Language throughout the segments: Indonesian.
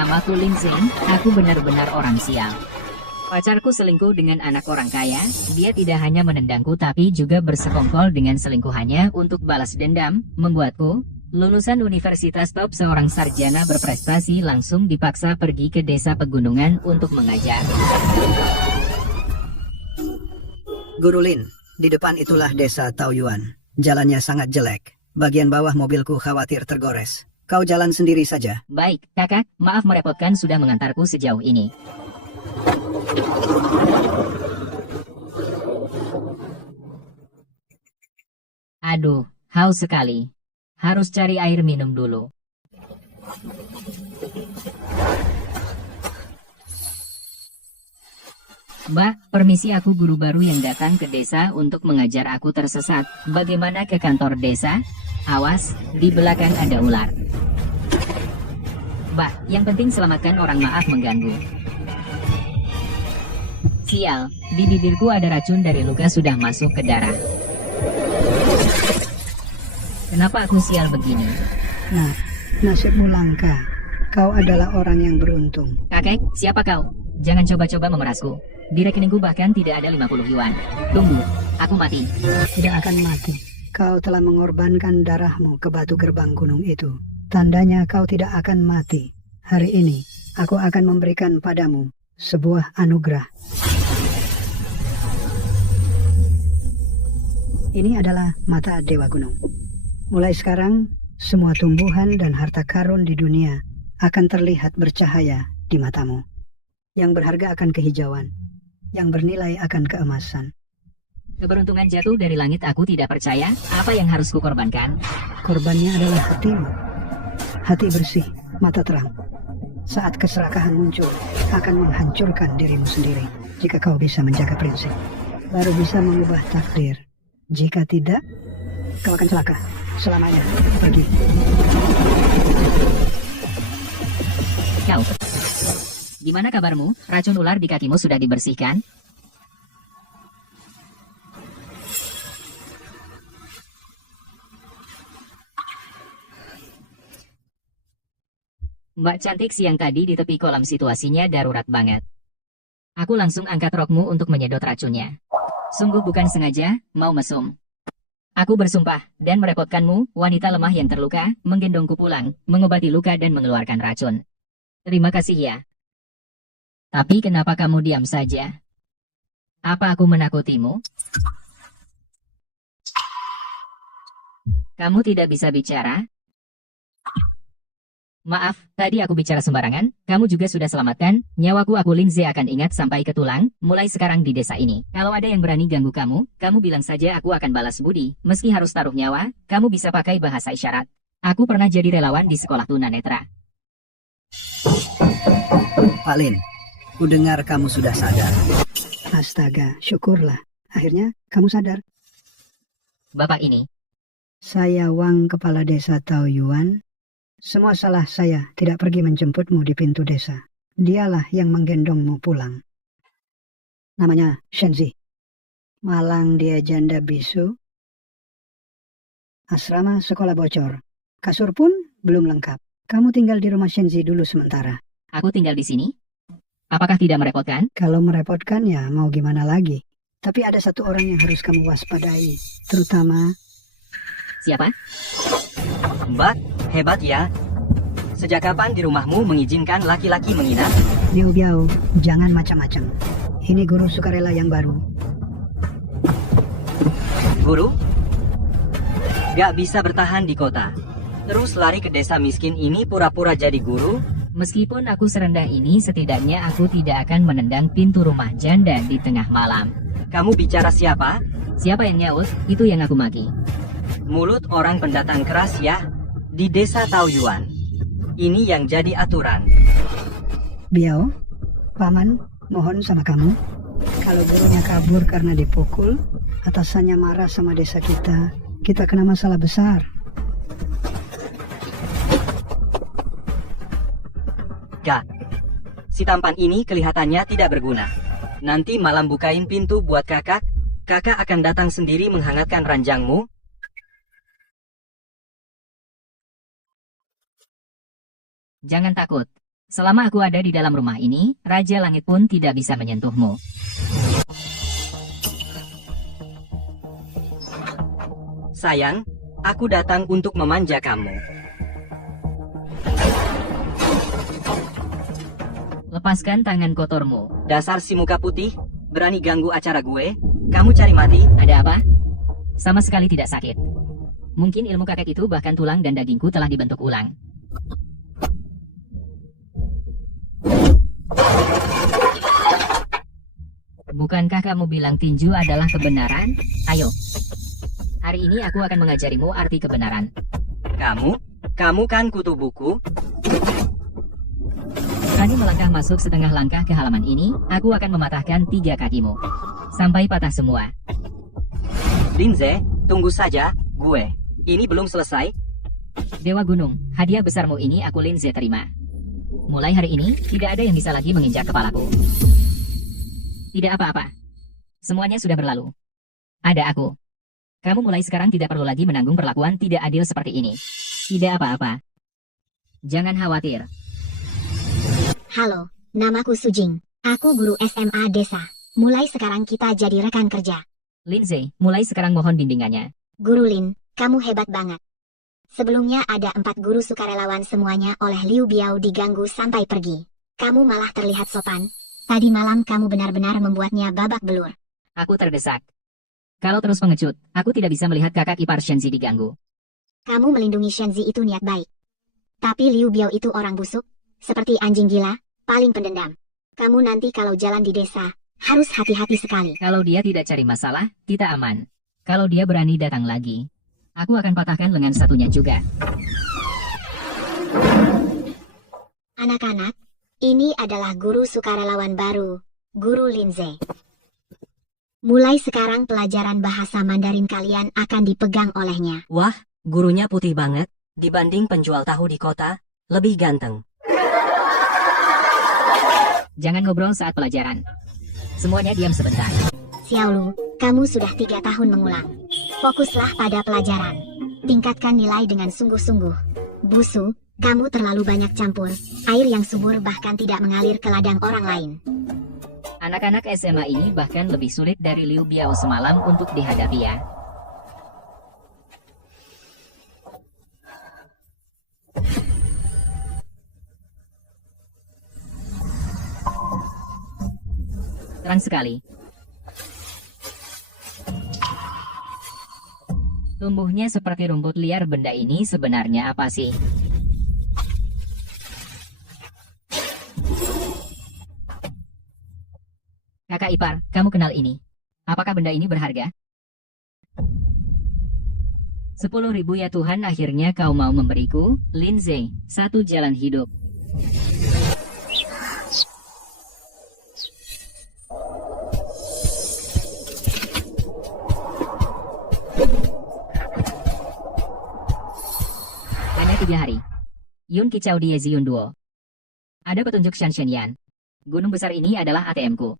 Namaku Lindsay, aku benar-benar orang sial. Pacarku selingkuh dengan anak orang kaya, dia tidak hanya menendangku tapi juga bersekongkol dengan selingkuhannya untuk balas dendam, membuatku, lulusan universitas top seorang sarjana berprestasi langsung dipaksa pergi ke desa pegunungan untuk mengajar. Guru Lin, di depan itulah desa Taoyuan. Jalannya sangat jelek. Bagian bawah mobilku khawatir tergores. Kau jalan sendiri saja. Baik, kakak, maaf merepotkan sudah mengantarku sejauh ini. Aduh, haus sekali. Harus cari air minum dulu. Mbak, permisi, aku guru baru yang datang ke desa untuk mengajar. Aku tersesat. Bagaimana ke kantor desa? Awas, di belakang ada ular. Mbak, yang penting selamatkan orang, maaf mengganggu. Sial, di bibirku ada racun dari luka sudah masuk ke darah. Kenapa aku sial begini? Nah, nasibmu langka. Kau adalah orang yang beruntung. Kakek, siapa kau? Jangan coba-coba memerasku. Di rekeningku bahkan tidak ada 50 yuan. Tunggu, aku mati. Tidak akan mati. Kau telah mengorbankan darahmu ke batu gerbang gunung itu. Tandanya kau tidak akan mati. Hari ini, aku akan memberikan padamu sebuah anugerah. Ini adalah mata Dewa Gunung. Mulai sekarang, semua tumbuhan dan harta karun di dunia akan terlihat bercahaya di matamu. Yang berharga akan kehijauan, yang bernilai akan keemasan. Keberuntungan jatuh dari langit, aku tidak percaya. Apa yang harus kukorbankan? Korbannya adalah hatimu. Hati bersih, mata terang. Saat keserakahan muncul, akan menghancurkan dirimu sendiri. Jika kau bisa menjaga prinsip, baru bisa mengubah takdir. Jika tidak, kau akan celaka. Selamanya. Pergi. Kau. Gimana kabarmu? Racun ular di kakimu sudah dibersihkan? Mbak cantik, siang tadi di tepi kolam situasinya darurat banget. Aku langsung angkat rokmu untuk menyedot racunnya. Sungguh bukan sengaja, mau mesum. Aku bersumpah, dan merepotkanmu, wanita lemah yang terluka, menggendongku pulang, mengobati luka dan mengeluarkan racun. Terima kasih ya. Tapi kenapa kamu diam saja? Apa aku menakutimu? Kamu tidak bisa bicara? Maaf, tadi aku bicara sembarangan. Kamu juga sudah selamatkan nyawaku. Aku Lindsay akan ingat sampai ke tulang, mulai sekarang di desa ini. Kalau ada yang berani ganggu kamu, kamu bilang saja, aku akan balas budi. Meski harus taruh nyawa, kamu bisa pakai bahasa isyarat. Aku pernah jadi relawan di sekolah tunanetra. Pak Lin, ku dengar kamu sudah sadar. Astaga, syukurlah. Akhirnya kamu sadar. Bapak ini. Saya Wang, kepala desa Taoyuan. Semua salah saya tidak pergi menjemputmu di pintu desa. Dialah yang menggendongmu pulang. Namanya Shenzi. Malang dia janda bisu. Asrama sekolah bocor. Kasur pun belum lengkap. Kamu tinggal di rumah Shenzi dulu sementara. Aku tinggal di sini? Apakah tidak merepotkan? Kalau merepotkan ya mau gimana lagi. Tapi ada satu orang yang harus kamu waspadai. Terutama... Siapa? Mbak, hebat ya. Sejak kapan di rumahmu mengizinkan laki-laki menginap? Liu Biao, jangan macam-macam. Ini guru sukarela yang baru. Guru? Gak bisa bertahan di kota. Terus lari ke desa miskin ini pura-pura jadi guru? Meskipun aku serendah ini, setidaknya aku tidak akan menendang pintu rumah janda di tengah malam. Kamu bicara siapa? Siapa yang nyaut? Itu yang aku maki. Mulut orang pendatang keras ya. Di desa Taoyuan. Ini yang jadi aturan. Biao, Paman, mohon sama kamu. Kalau gurunya kabur karena dipukul, atasannya marah sama desa kita kena masalah besar. Gak. Si tampan ini kelihatannya tidak berguna. Nanti malam bukain pintu buat kakak. Kakak akan datang sendiri menghangatkan ranjangmu. Jangan takut. Selama aku ada di dalam rumah ini, Raja Langit pun tidak bisa menyentuhmu. Sayang, aku datang untuk memanja kamu. Lepaskan tangan kotormu. Dasar si muka putih, berani ganggu acara gue? Kamu cari mati? Ada apa? Sama sekali tidak sakit. Mungkin ilmu kakek itu bahkan tulang dan dagingku telah dibentuk ulang. Bukankah kamu bilang tinju adalah kebenaran? Ayo. Hari ini aku akan mengajarimu arti kebenaran. Kamu kan kutu buku? Berani melangkah masuk setengah langkah ke halaman ini, aku akan mematahkan 3 kakimu. Sampai patah semua. Lindsay, tunggu saja, gue. Ini belum selesai. Dewa Gunung, hadiah besarmu ini aku Lindsay terima. Mulai hari ini, tidak ada yang bisa lagi menginjak kepalaku. Tidak apa-apa. Semuanya sudah berlalu. Ada aku. Kamu mulai sekarang tidak perlu lagi menanggung perlakuan tidak adil seperti ini. Tidak apa-apa. Jangan khawatir. Halo, namaku Sujing. Aku guru SMA desa. Mulai sekarang kita jadi rekan kerja. Lindsay, mulai sekarang mohon bimbingannya. Guru Lin, kamu hebat banget. Sebelumnya ada 4 guru sukarelawan semuanya oleh Liu Biao diganggu sampai pergi. Kamu malah terlihat sopan. Tadi malam kamu benar-benar membuatnya babak belur. Aku terdesak. Kalau terus pengecut, aku tidak bisa melihat kakak ipar Shenzi diganggu. Kamu melindungi Shenzi itu niat baik. Tapi Liu Biao itu orang busuk, seperti anjing gila, paling pendendam. Kamu nanti kalau jalan di desa, harus hati-hati sekali. Kalau dia tidak cari masalah, kita aman. Kalau dia berani datang lagi, aku akan patahkan lengan satunya juga. Anak-anak, ini adalah guru sukarelawan baru, Guru Lindsay. Mulai sekarang pelajaran bahasa Mandarin kalian akan dipegang olehnya. Wah, gurunya putih banget. Dibanding penjual tahu di kota, lebih ganteng. Jangan ngobrol saat pelajaran. Semuanya diam sebentar. Xiaolu, kamu sudah 3 tahun mengulang. Fokuslah pada pelajaran. Tingkatkan nilai dengan sungguh-sungguh. Busu, kamu terlalu banyak campur. Air yang subur bahkan tidak mengalir ke ladang orang lain. Anak-anak SMA ini bahkan lebih sulit dari Liu Biao semalam untuk dihadapi ya. Terang sekali. Tumbuhnya seperti rumput liar, benda ini sebenarnya apa sih? Kakak ipar, kamu kenal ini? Apakah benda ini berharga? 10.000 ya Tuhan, akhirnya kau mau memberiku, Lindsay, satu jalan hidup. Hanya 3 hari. Yun Kicau Die Ziun Duo. Ada petunjuk Shanshenyan. Gunung besar ini adalah ATM-ku.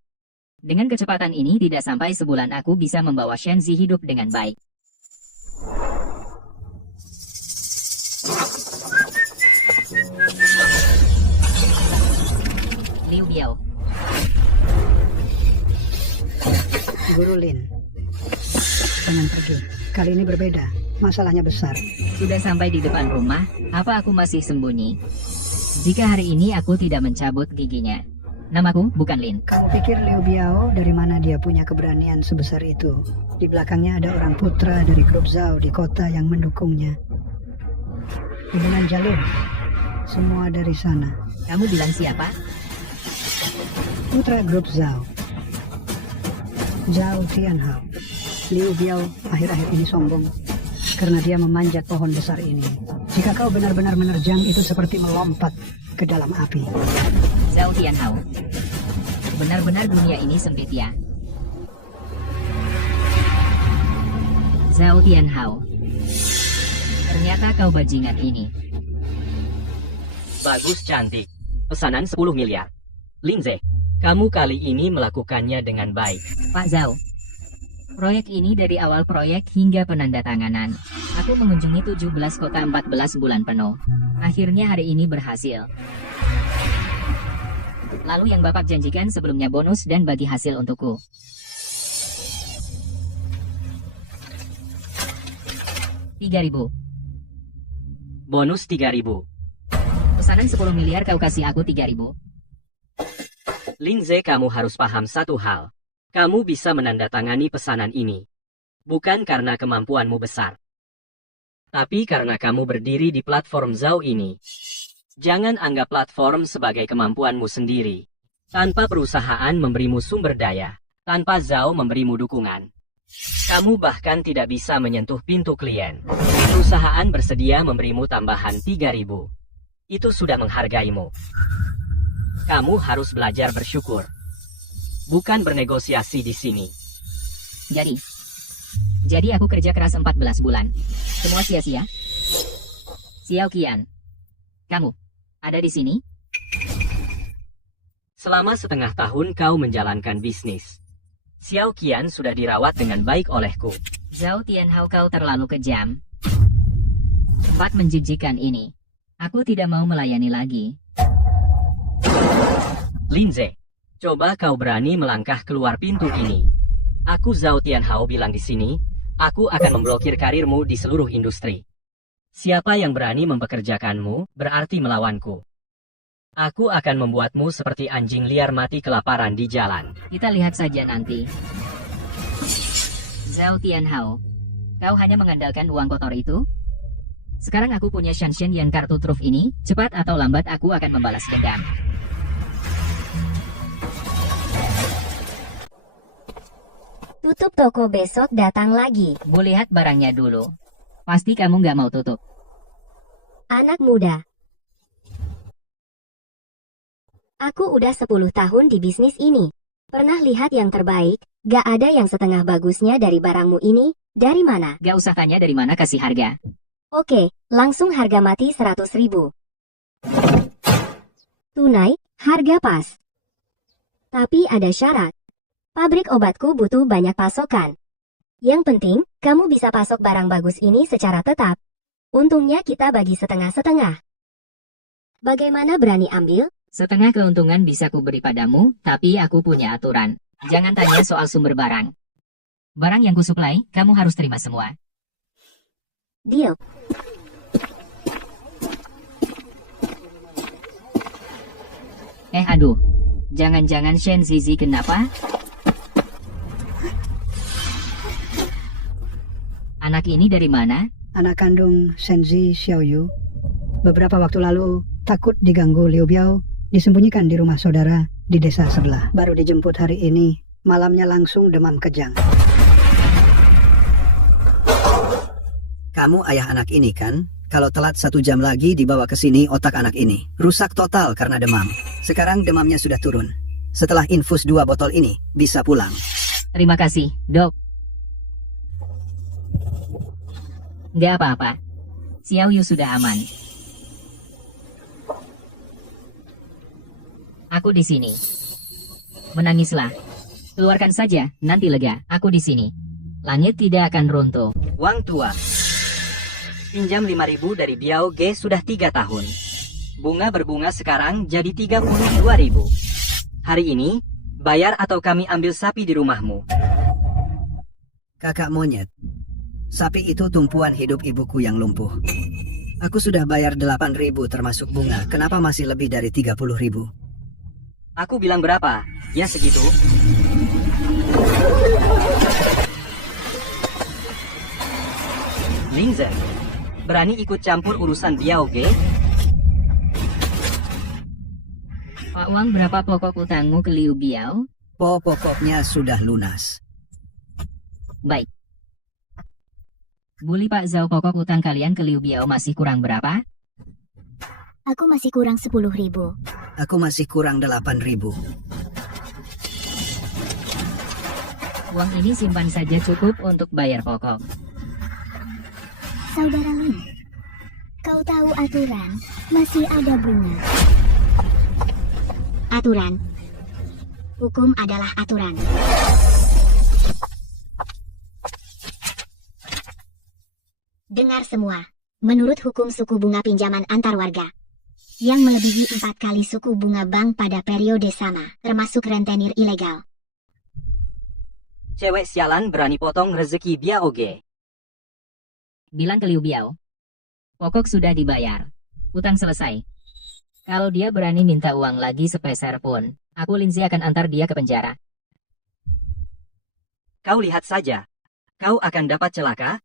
Dengan kecepatan ini tidak sampai sebulan aku bisa membawa Shenzi hidup dengan baik. Liu Biao. Guru Lin, jangan pergi. Kali ini berbeda. Masalahnya besar. Sudah sampai di depan rumah, apa aku masih sembunyi? Jika hari ini aku tidak mencabut giginya. Namaku bukan Lin. Kamu pikir Liu Biao dari mana dia punya keberanian sebesar itu? Di belakangnya ada orang putra dari grup Zhao di kota yang mendukungnya. Hubungan jalur. Semua dari sana. Kamu bilang siapa? Putra grup Zhao. Zhao Tianhao. Liu Biao akhir-akhir ini sombong karena dia memanjat pohon besar ini. Jika kau benar-benar menerjang, itu seperti melompat ke dalam api. Zhao Tianhao. Benar-benar dunia ini sempit ya. Zhao Tianhao. Ternyata kau bajingan ini. Bagus, cantik. Pesanan 10 miliar. Lindsay, kamu kali ini melakukannya dengan baik. Pak Zhao. Proyek ini dari awal proyek hingga penandatanganan. Aku mengunjungi 17 kota 14 bulan penuh. Akhirnya hari ini berhasil. Lalu yang Bapak janjikan sebelumnya bonus dan bagi hasil untukku. Rp3.000. Bonus 3.000. Pesanan 10 miliar kau kasih aku 3.000. Lindsay, kamu harus paham satu hal. Kamu bisa menandatangani pesanan ini. Bukan karena kemampuanmu besar. Tapi karena kamu berdiri di platform Zhao ini. Jangan anggap platform sebagai kemampuanmu sendiri. Tanpa perusahaan memberimu sumber daya. Tanpa Zhao memberimu dukungan. Kamu bahkan tidak bisa menyentuh pintu klien. Perusahaan bersedia memberimu tambahan 3.000. Itu sudah menghargaimu. Kamu harus belajar bersyukur. Bukan bernegosiasi di sini. Jadi aku kerja keras 14 bulan. Semua sia-sia? Xiao Qian, kamu ada di sini? Selama setengah tahun kau menjalankan bisnis. Xiao Qian sudah dirawat dengan baik olehku. Zhao Tianhao, kau terlalu kejam. Tempat menjijikan ini. Aku tidak mau melayani lagi. Lindsay, coba kau berani melangkah keluar pintu ini. Aku Zhao Tianhao bilang di sini, aku akan memblokir karirmu di seluruh industri. Siapa yang berani mempekerjakanmu, berarti melawanku. Aku akan membuatmu seperti anjing liar mati kelaparan di jalan. Kita lihat saja nanti. Zhao Tianhao, kau hanya mengandalkan uang kotor itu? Sekarang aku punya Shanshen Yan kartu truf ini, cepat atau lambat aku akan membalas dendam. Tutup toko besok datang lagi. Bu, lihat barangnya dulu. Pasti kamu nggak mau tutup. Anak muda. Aku udah 10 tahun di bisnis ini. Pernah lihat yang terbaik, gak ada yang setengah bagusnya dari barangmu ini. Dari mana? Gak usah tanya dari mana, kasih harga. Oke, langsung harga mati 100.000. Tunai, harga pas. Tapi ada syarat. Pabrik obatku butuh banyak pasokan. Yang penting, kamu bisa pasok barang bagus ini secara tetap. Untungnya kita bagi setengah-setengah. Bagaimana, berani ambil? Setengah keuntungan bisa kuberi padamu, tapi aku punya aturan. Jangan tanya soal sumber barang. Barang yang kusuplai, kamu harus terima semua. Deal. Aduh. Jangan-jangan Shen Zizi kenapa? Anak ini dari mana? Anak kandung Shenzi Xiaoyu. Beberapa waktu lalu takut diganggu Liu Biao, disembunyikan di rumah saudara di desa sebelah. Baru dijemput hari ini, malamnya langsung demam kejang. Kamu ayah anak ini kan? Kalau telat 1 jam lagi dibawa ke sini otak anak ini. Rusak total karena demam. Sekarang demamnya sudah turun. Setelah infus 2 botol ini, bisa pulang. Terima kasih, dok. Nggak apa-apa. Xiao Yu sudah aman. Aku di sini. Menangislah. Keluarkan saja, nanti lega. Aku di sini. Langit tidak akan runtuh. Wang tua. Pinjam 5.000 dari Biao Ge sudah 3 tahun. Bunga berbunga sekarang jadi 32.000. Hari ini, bayar atau kami ambil sapi di rumahmu. Kakak monyet. Sapi itu tumpuan hidup ibuku yang lumpuh. Aku sudah bayar 8.000 termasuk bunga. Kenapa masih lebih dari 30.000? Aku bilang berapa? Ya segitu. Lindsay, berani ikut campur urusan Biao Ge? Pak Wang, berapa pokok utangmu ke Liu Biao? Pokoknya sudah lunas. Baik. Buli Pak Zhao, pokok utang kalian ke Liu Biao masih kurang berapa? Aku masih kurang 10.000. Aku masih kurang 8.000. Uang ini simpan saja, cukup untuk bayar pokok. Saudara Lin, kau tahu aturan, masih ada bunga. Aturan. Hukum adalah aturan. Dengar semua. Menurut hukum suku bunga pinjaman antar warga, yang melebihi 4 kali suku bunga bank pada periode sama, termasuk rentenir ilegal. Cewek sialan berani potong rezeki dia oge. Bilang ke Liu Biao. Pokok sudah dibayar. Utang selesai. Kalau dia berani minta uang lagi sepeser pun, aku Lindsay akan antar dia ke penjara. Kau lihat saja. Kau akan dapat celaka.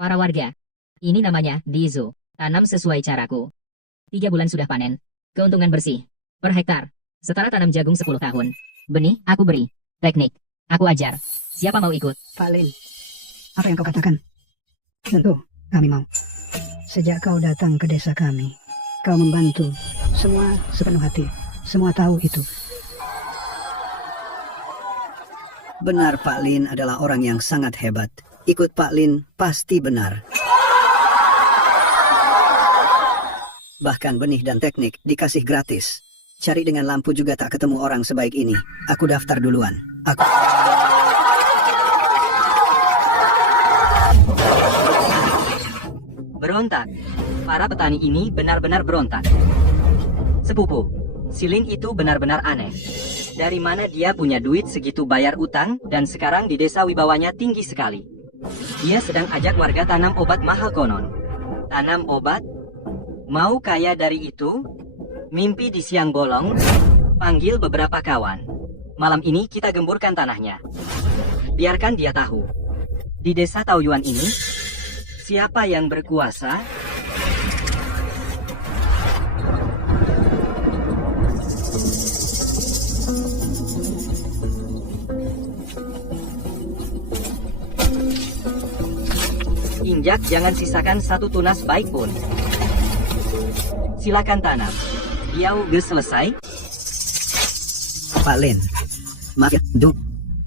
Para warga, ini namanya Dizo, tanam sesuai caraku. 3 bulan sudah panen. Keuntungan bersih. Per hektar. Setara tanam jagung 10 tahun. Benih, aku beri. Teknik, aku ajar. Siapa mau ikut? Pak Lin, apa yang kau katakan? Tentu, kami mau. Sejak kau datang ke desa kami, kau membantu. Semua sepenuh hati. Semua tahu itu. Benar, Pak Lin adalah orang yang sangat hebat. Ikut Pak Lin pasti benar. Bahkan benih dan teknik dikasih gratis. Cari dengan lampu juga tak ketemu orang sebaik ini. Aku daftar duluan. Berontak. Para petani ini benar-benar berontak. Sepupu, si Lin itu benar-benar aneh. Dari mana dia punya duit segitu bayar utang dan sekarang di desa wibawanya tinggi sekali. Dia sedang ajak warga tanam obat mahal konon. Tanam obat? Mau kaya dari itu? Mimpi di siang bolong? Panggil beberapa kawan. Malam ini kita gemburkan tanahnya. Biarkan dia tahu. Di desa Taoyuan ini, siapa yang berkuasa? Injak jangan sisakan satu tunas baik pun. Silakan tanam. Biau geus selesai? Pak Lin, maaf ya,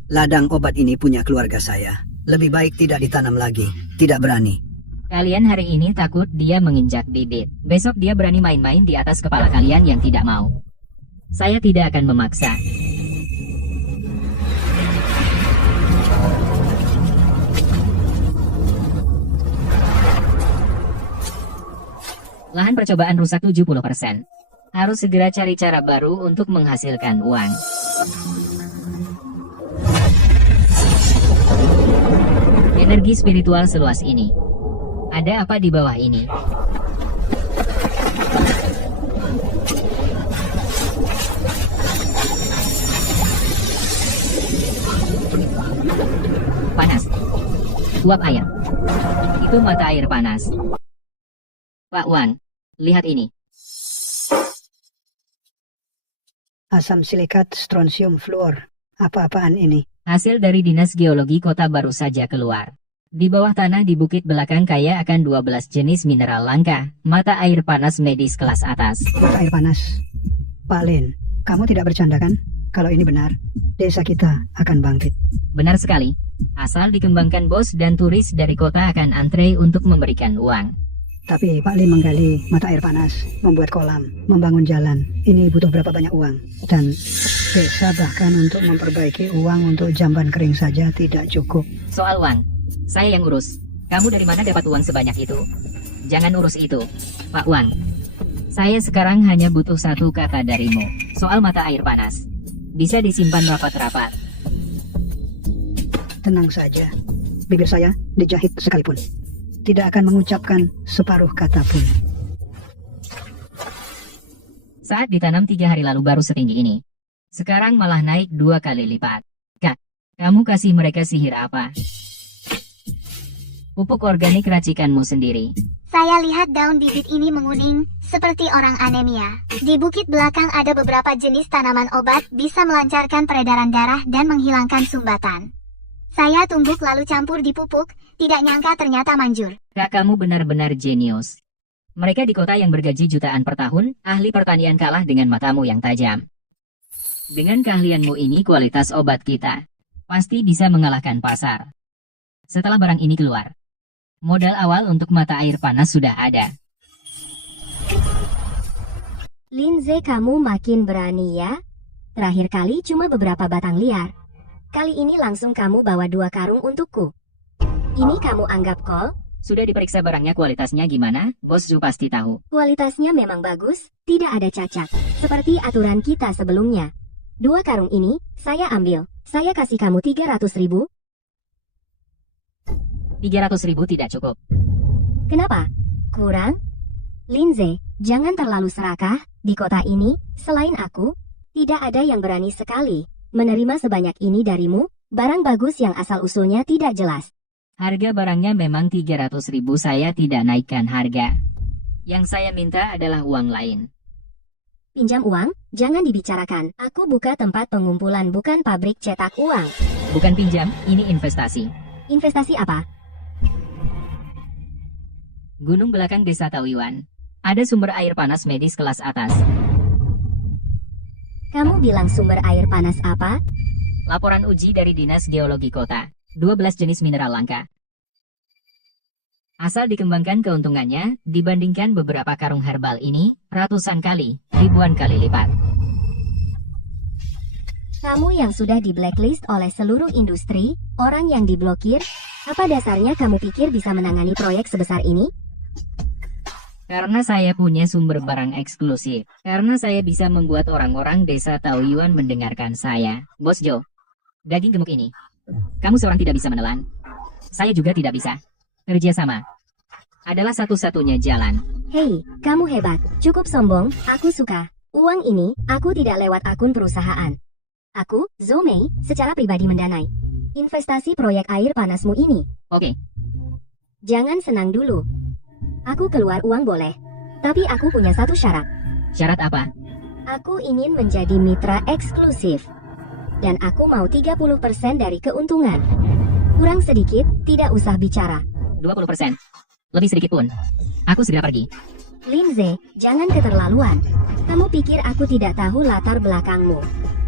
ladang obat ini punya keluarga saya. Lebih baik tidak ditanam lagi. Tidak berani. Kalian hari ini takut dia menginjak bibit. Besok dia berani main-main di atas kepala kalian yang tidak mau. Saya tidak akan memaksa. Lahan percobaan rusak 70%. Harus segera cari cara baru untuk menghasilkan uang. Energi spiritual seluas ini. Ada apa di bawah ini? Panas. Uap air. Itu mata air panas. Pak Wan, lihat ini. Asam silikat strontium fluor. Apa-apaan ini? Hasil dari Dinas Geologi Kota baru saja keluar. Di bawah tanah di bukit belakang kaya akan 12 jenis mineral langka, mata air panas medis kelas atas. Mata air panas. Pak Lin, kamu tidak bercanda kan? Kalau ini benar, desa kita akan bangkit. Benar sekali. Asal dikembangkan bos dan turis dari kota akan antre untuk memberikan uang. Tapi Pak Lin menggali mata air panas, membuat kolam, membangun jalan. Ini butuh berapa banyak uang? Dan desa bahkan untuk memperbaiki uang untuk jamban kering saja tidak cukup. Soal uang, saya yang urus. Kamu dari mana dapat uang sebanyak itu? Jangan urus itu, Pak Wan. Saya sekarang hanya butuh satu kata darimu. Soal mata air panas. Bisa disimpan rapat-rapat. Tenang saja. Bibir saya dijahit sekalipun. Tidak akan mengucapkan separuh kata pun. Saat ditanam 3 hari lalu baru setinggi ini. Sekarang malah naik 2 kali lipat. Kak, kamu kasih mereka sihir apa? Pupuk organik racikanmu sendiri. Saya lihat daun bibit ini menguning, seperti orang anemia. Di bukit belakang ada beberapa jenis tanaman obat bisa melancarkan peredaran darah dan menghilangkan sumbatan. Saya tumbuk lalu campur di pupuk, tidak nyangka ternyata manjur. Kak, kamu benar-benar jenius. Mereka di kota yang bergaji jutaan per tahun, ahli pertanian kalah dengan matamu yang tajam. Dengan keahlianmu ini kualitas obat kita pasti bisa mengalahkan pasar. Setelah barang ini keluar, modal awal untuk mata air panas sudah ada. Lindsay, kamu makin berani ya? Terakhir kali cuma beberapa batang liar. Kali ini langsung kamu bawa 2 karung untukku. Ini kamu anggap call? Sudah diperiksa barangnya kualitasnya gimana? Bos Zhu pasti tahu. Kualitasnya memang bagus, tidak ada cacat. Seperti aturan kita sebelumnya. 2 karung ini, saya ambil. Saya kasih kamu 300.000. 300.000 tidak cukup. Kenapa? Kurang? Lindsay, jangan terlalu serakah. Di kota ini, selain aku, tidak ada yang berani sekali menerima sebanyak ini darimu. Barang bagus yang asal-usulnya tidak jelas. Harga barangnya memang 300.000, saya tidak naikkan harga. Yang saya minta adalah uang lain. Pinjam uang? Jangan dibicarakan. Aku buka tempat pengumpulan, bukan pabrik cetak uang. Bukan pinjam, ini investasi. Investasi apa? Gunung belakang desa Taoyuan. Ada sumber air panas medis kelas atas. Kamu bilang sumber air panas apa? Laporan uji dari Dinas Geologi Kota. 12 jenis mineral langka. Asal dikembangkan keuntungannya, dibandingkan beberapa karung herbal ini, ratusan kali, ribuan kali lipat. Kamu yang sudah di blacklist oleh seluruh industri, orang yang diblokir, apa dasarnya kamu pikir bisa menangani proyek sebesar ini? Karena saya punya sumber barang eksklusif. Karena saya bisa membuat orang-orang desa Taoyuan mendengarkan saya. Bos Joe, daging gemuk ini. Kamu seorang tidak bisa menelan. Saya juga tidak bisa. Kerjasama adalah satu-satunya jalan. Hei, kamu hebat. Cukup sombong, aku suka. Uang ini, aku tidak lewat akun perusahaan. Aku, Zhou Mei, secara pribadi mendanai investasi proyek air panasmu ini. Oke, Jangan senang dulu. Aku keluar uang boleh. Tapi aku punya satu syarat. syarat apa? Aku ingin menjadi mitra eksklusif. Dan aku mau 30% dari keuntungan. Kurang sedikit, tidak usah bicara. 20%. Lebih sedikit pun. Aku segera pergi. Lindsay, jangan keterlaluan. Kamu pikir aku tidak tahu latar belakangmu.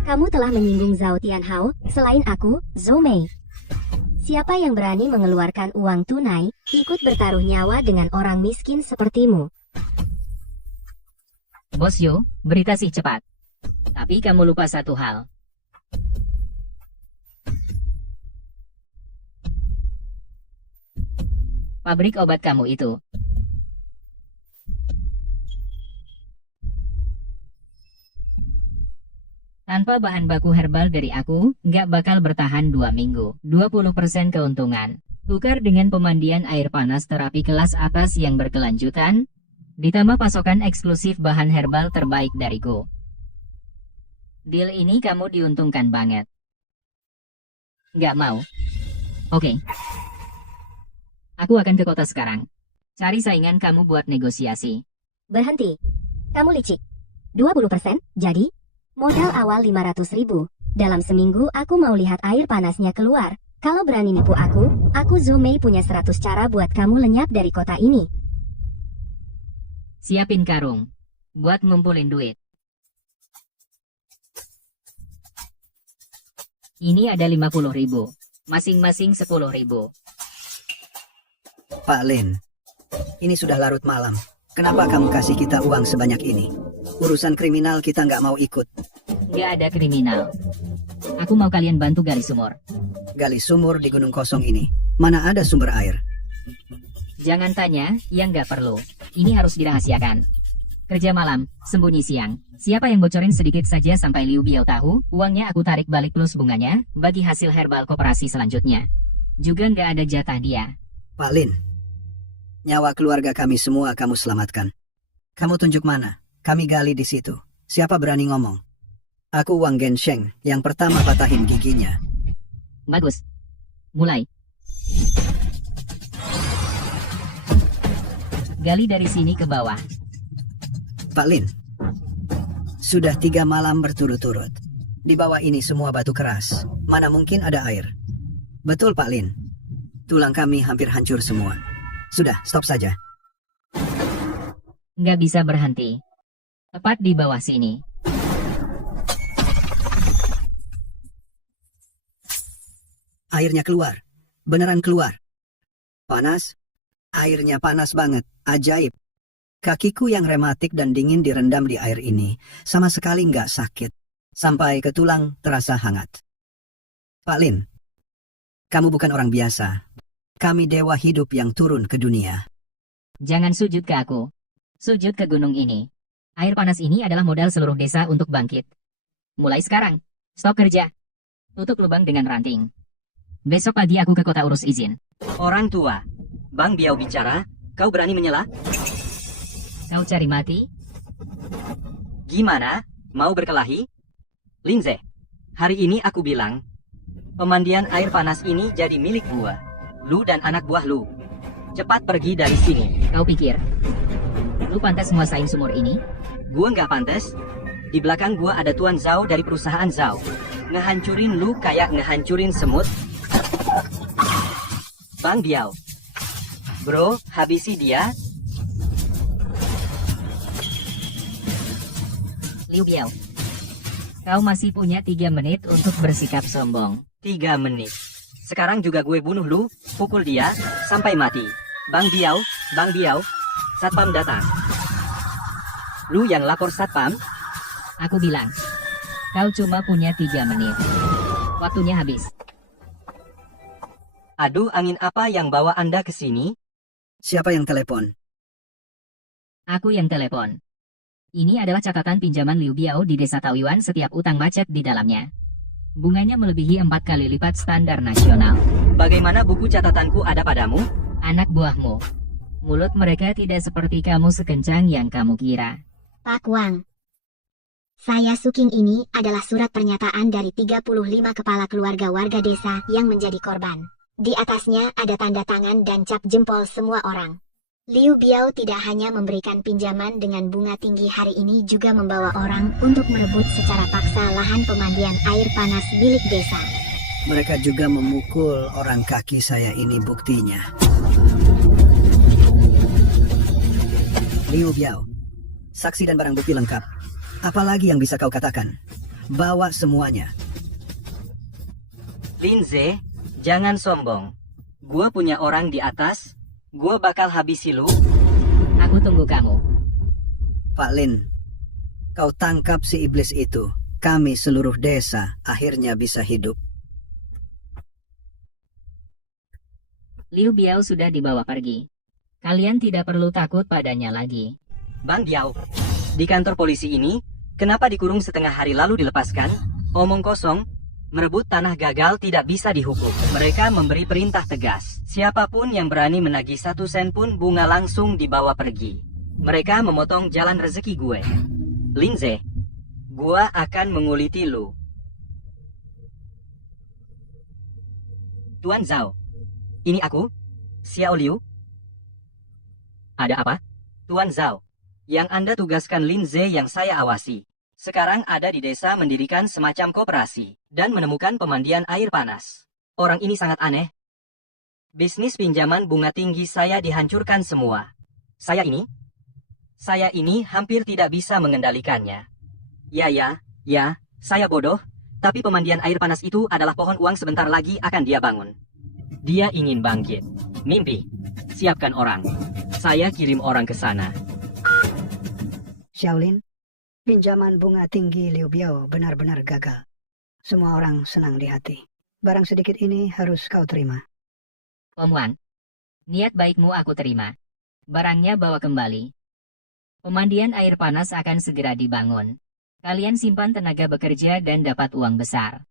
Kamu telah menyinggung Zhao Tianhao, selain aku, Zhou Mei. Siapa yang berani mengeluarkan uang tunai, ikut bertaruh nyawa dengan orang miskin sepertimu? Bos Yo, berita sih cepat. Tapi kamu lupa satu hal. Pabrik obat kamu itu. Tanpa bahan baku herbal dari aku, nggak bakal bertahan 2 minggu. 20% keuntungan. Tukar dengan pemandian air panas terapi kelas atas yang berkelanjutan, ditambah pasokan eksklusif bahan herbal terbaik dariku. Deal ini kamu diuntungkan banget. Nggak mau? Oke. Aku akan ke kota sekarang. Cari saingan kamu buat negosiasi. Berhenti. Kamu licik. 20%, jadi? Modal awal 500.000. Dalam seminggu aku mau lihat air panasnya keluar. Kalau berani nipu aku Zhou Mei punya 100 cara buat kamu lenyap dari kota ini. Siapin karung. Buat ngumpulin duit. Ini ada 50.000. Masing-masing 10.000. Pak Lin, ini sudah larut malam. Kenapa kamu kasih kita uang sebanyak ini? Urusan kriminal kita nggak mau ikut. Nggak ada kriminal. Aku mau kalian bantu gali sumur. Gali sumur di gunung kosong ini. Mana ada sumber air? Jangan tanya, yang nggak perlu. Ini harus dirahasiakan. Kerja malam, sembunyi siang. Siapa yang bocorin sedikit saja sampai Liu Biao tahu, uangnya aku tarik balik plus bunganya, bagi hasil herbal koperasi selanjutnya. Juga nggak ada jatah dia. Pak Lin, nyawa keluarga kami semua kamu selamatkan. Kamu tunjuk mana? Kami gali di situ. Siapa berani ngomong? Aku Wang Gensheng, yang pertama patahin giginya. Bagus. Mulai. Gali dari sini ke bawah. Pak Lin, sudah 3 malam berturut-turut. Di bawah ini semua batu keras. Mana mungkin ada air? Betul Pak Lin. Tulang kami hampir hancur semua. Sudah, stop saja. Nggak bisa berhenti. Tepat di bawah sini. Airnya keluar. Beneran keluar. Panas? Airnya panas banget. Ajaib. Kakiku yang rematik dan dingin direndam di air ini. Sama sekali nggak sakit. Sampai ke tulang terasa hangat. Pak Lin, kamu bukan orang biasa. Kami dewa hidup yang turun ke dunia. Jangan sujud ke aku. Sujud ke gunung ini. Air panas ini adalah modal seluruh desa untuk bangkit. Mulai sekarang, stop kerja. Tutup lubang dengan ranting. Besok pagi aku ke kota urus izin. Orang tua, Bang Biao bicara, kau berani menyela? Kau cari mati? Gimana? Mau berkelahi? Linze, hari ini aku bilang, pemandian air panas ini jadi milik gua. Lu dan anak buah lu. Cepat pergi dari sini. Kau pikir lu pantas menguasain sumur ini? Gua nggak pantas. Di belakang gua ada Tuan Zhao dari perusahaan Zhao. Ngehancurin lu kayak ngehancurin semut. Bang Biao. Bro, habisi dia. Liu Biao. Kau masih punya 3 menit untuk bersikap sombong. 3 menit. Sekarang juga gue bunuh lu, pukul dia, sampai mati. Bang Biao, Satpam datang. Lu yang lapor Satpam? Aku bilang, kau cuma punya 3 menit. Waktunya habis. Aduh, angin apa yang bawa Anda ke sini? Siapa yang telepon? Aku yang telepon. Ini adalah catatan pinjaman Liu Biao di desa Taoyuan setiap utang macet di dalamnya. Bunganya melebihi 4 kali lipat standar nasional. Bagaimana buku catatanku ada padamu? Anak buahmu. Mulut mereka tidak seperti kamu sekencang yang kamu kira. Pak Wang. Saya Suking ini adalah surat pernyataan dari 35 kepala keluarga warga desa yang menjadi korban. Di atasnya ada tanda tangan dan cap jempol semua orang. Liu Biao tidak hanya memberikan pinjaman dengan bunga tinggi hari ini, juga membawa orang untuk merebut secara paksa lahan pemandian air panas milik desa. Mereka juga memukul orang kaki saya, ini buktinya. Liu Biao, saksi dan barang bukti lengkap. Apalagi yang bisa kau katakan? Bawa semuanya. Linze, jangan sombong. Gua punya orang di atas. Gua bakal habisi lu. Aku tunggu kamu. Pak Lin, kau tangkap si iblis itu. Kami seluruh desa akhirnya bisa hidup. Liu Biao sudah dibawa pergi. Kalian tidak perlu takut padanya lagi. Bang Biao, di kantor polisi ini, kenapa dikurung setengah hari lalu dilepaskan? Omong kosong. Merebut tanah gagal tidak bisa dihukum. Mereka memberi perintah tegas. Siapapun yang berani menagih 1 sen pun bunga langsung dibawa pergi. Mereka memotong jalan rezeki gue. Linze, gua akan menguliti lu. Tuan Zhao, ini aku, Xiao Liu. Ada apa? Tuan Zhao, yang Anda tugaskan Linze yang saya awasi. Sekarang ada di desa mendirikan semacam koperasi dan menemukan pemandian air panas. Orang ini sangat aneh. Bisnis pinjaman bunga tinggi saya dihancurkan semua. Saya ini hampir tidak bisa mengendalikannya. Ya, saya bodoh, tapi pemandian air panas itu adalah pohon uang, sebentar lagi akan dia bangun. Dia ingin bangkit. Mimpi. Siapkan orang. Saya kirim orang ke sana. Xiaolin, pinjaman bunga tinggi Liu Biao benar-benar gagal. Semua orang senang di hati. Barang sedikit ini harus kau terima. Om Wang, niat baikmu aku terima. Barangnya bawa kembali. Pemandian air panas akan segera dibangun. Kalian simpan tenaga bekerja dan dapat uang besar.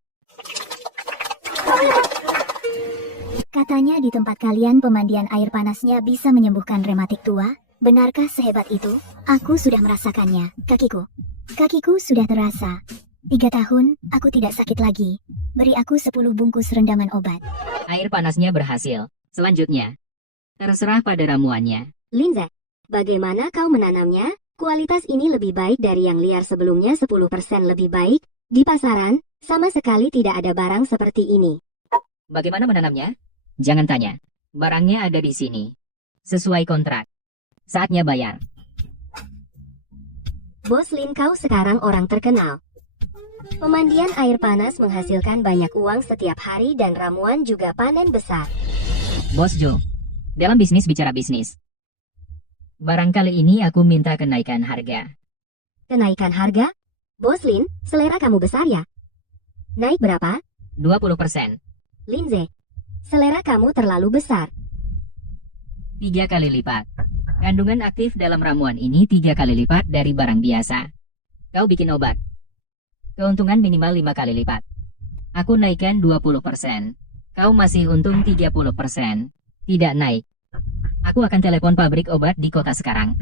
Katanya di tempat kalian pemandian air panasnya bisa menyembuhkan rematik tua. Benarkah sehebat itu? Aku sudah merasakannya. Kakiku sudah terasa. 3 tahun, aku tidak sakit lagi. Beri aku 10 bungkus rendaman obat. Air panasnya berhasil. Selanjutnya, terserah pada ramuannya. Linze, bagaimana kau menanamnya? Kualitas ini lebih baik dari yang liar sebelumnya, 10% lebih baik. Di pasaran, sama sekali tidak ada barang seperti ini. Bagaimana menanamnya? Jangan tanya. Barangnya ada di sini. Sesuai kontrak. Saatnya bayar. Bos Lin, kau sekarang orang terkenal. Pemandian air panas menghasilkan banyak uang setiap hari dan ramuan juga panen besar. Bos Joe, dalam bisnis bicara bisnis. Barangkali ini aku minta kenaikan harga. Kenaikan harga? Bos Lin, selera kamu besar ya? Naik berapa? 20%. Linze, Selera kamu terlalu besar. 3 kali lipat. Kandungan aktif dalam ramuan ini 3 kali lipat dari barang biasa. Kau bikin obat. Keuntungan minimal 5 kali lipat. Aku naikkan 20%. Kau masih untung 30%. Tidak naik. Aku akan telepon pabrik obat di kota sekarang.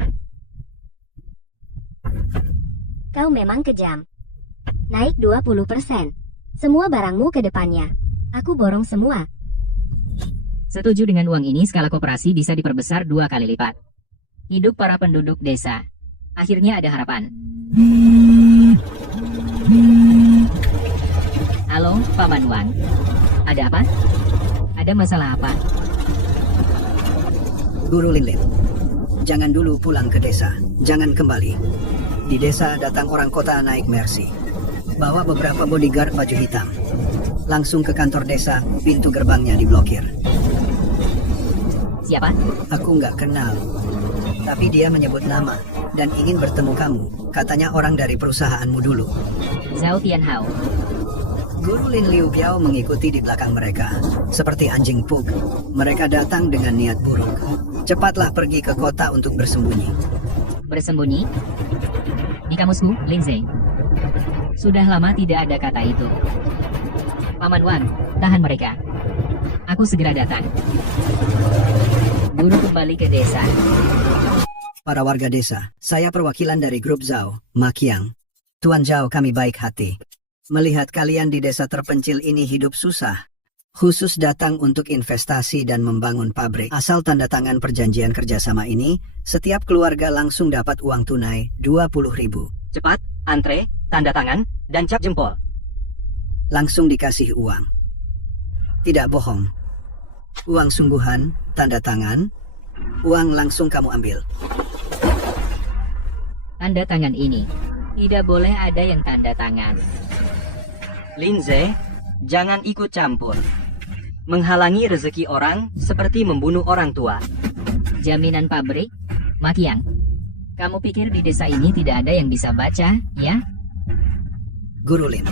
Kau memang kejam. Naik 20%. Semua barangmu ke depannya. Aku borong semua. Setuju dengan uang ini skala koperasi bisa diperbesar 2 kali lipat. Hidup para penduduk desa. Akhirnya ada harapan. Halo, Paman Wan. Ada apa? Ada masalah apa? Guru Linlin, jangan dulu pulang ke desa. Jangan kembali. Di desa datang orang kota naik Mercy. Bawa beberapa bodyguard baju hitam. Langsung ke kantor desa, pintu gerbangnya diblokir. Siapa? Aku nggak kenal. Tapi dia menyebut nama dan ingin bertemu kamu. Katanya orang dari perusahaanmu dulu. Zhao Tianhao. Guru Lin Liu Biao mengikuti di belakang mereka, seperti anjing pug. Mereka datang dengan niat buruk. Cepatlah pergi ke kota untuk bersembunyi. Bersembunyi? Di kamusku, Lindsay. Sudah lama tidak ada kata itu. Paman Wan, tahan mereka. Aku segera datang. Guru kembali ke desa. Para warga desa, saya perwakilan dari grup Zhao, Makiang. Tuan Zhao, kami baik hati. Melihat kalian di desa terpencil ini hidup susah. Khusus datang untuk investasi dan membangun pabrik. Asal tanda tangan perjanjian kerjasama ini, setiap keluarga langsung dapat uang tunai 20.000. Cepat, antre, tanda tangan, dan cap jempol. Langsung dikasih uang. Tidak bohong. Uang sungguhan, tanda tangan, uang langsung kamu ambil. Tanda tangan ini. Tidak boleh ada yang tanda tangan. Lindsay, jangan ikut campur. Menghalangi rezeki orang seperti membunuh orang tua. Jaminan pabrik? Makiang, kamu pikir di desa ini tidak ada yang bisa baca, ya? Guru Lin,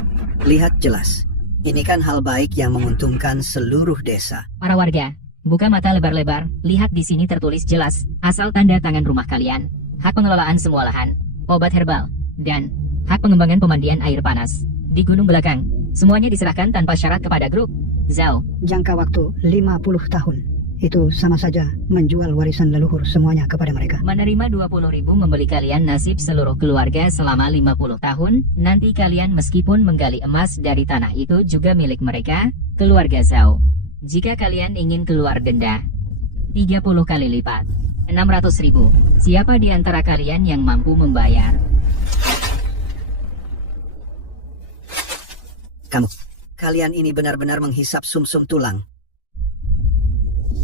lihat jelas. Ini kan hal baik yang menguntungkan seluruh desa. Para warga, buka mata lebar-lebar. Lihat di sini tertulis jelas, asal tanda tangan rumah kalian, hak pengelolaan semua lahan, obat herbal, dan hak pengembangan pemandian air panas. Di gunung belakang, semuanya diserahkan tanpa syarat kepada grup Zhao. Jangka waktu 50 tahun. Itu sama saja menjual warisan leluhur semuanya kepada mereka. Menerima 20.000 membeli kalian nasib seluruh keluarga selama 50 tahun. Nanti kalian meskipun menggali emas dari tanah itu juga milik mereka, keluarga Zhao. Jika kalian ingin keluar denda, 30 kali lipat, 600.000. Siapa di antara kalian yang mampu membayar? Kalian ini benar-benar menghisap sumsum tulang.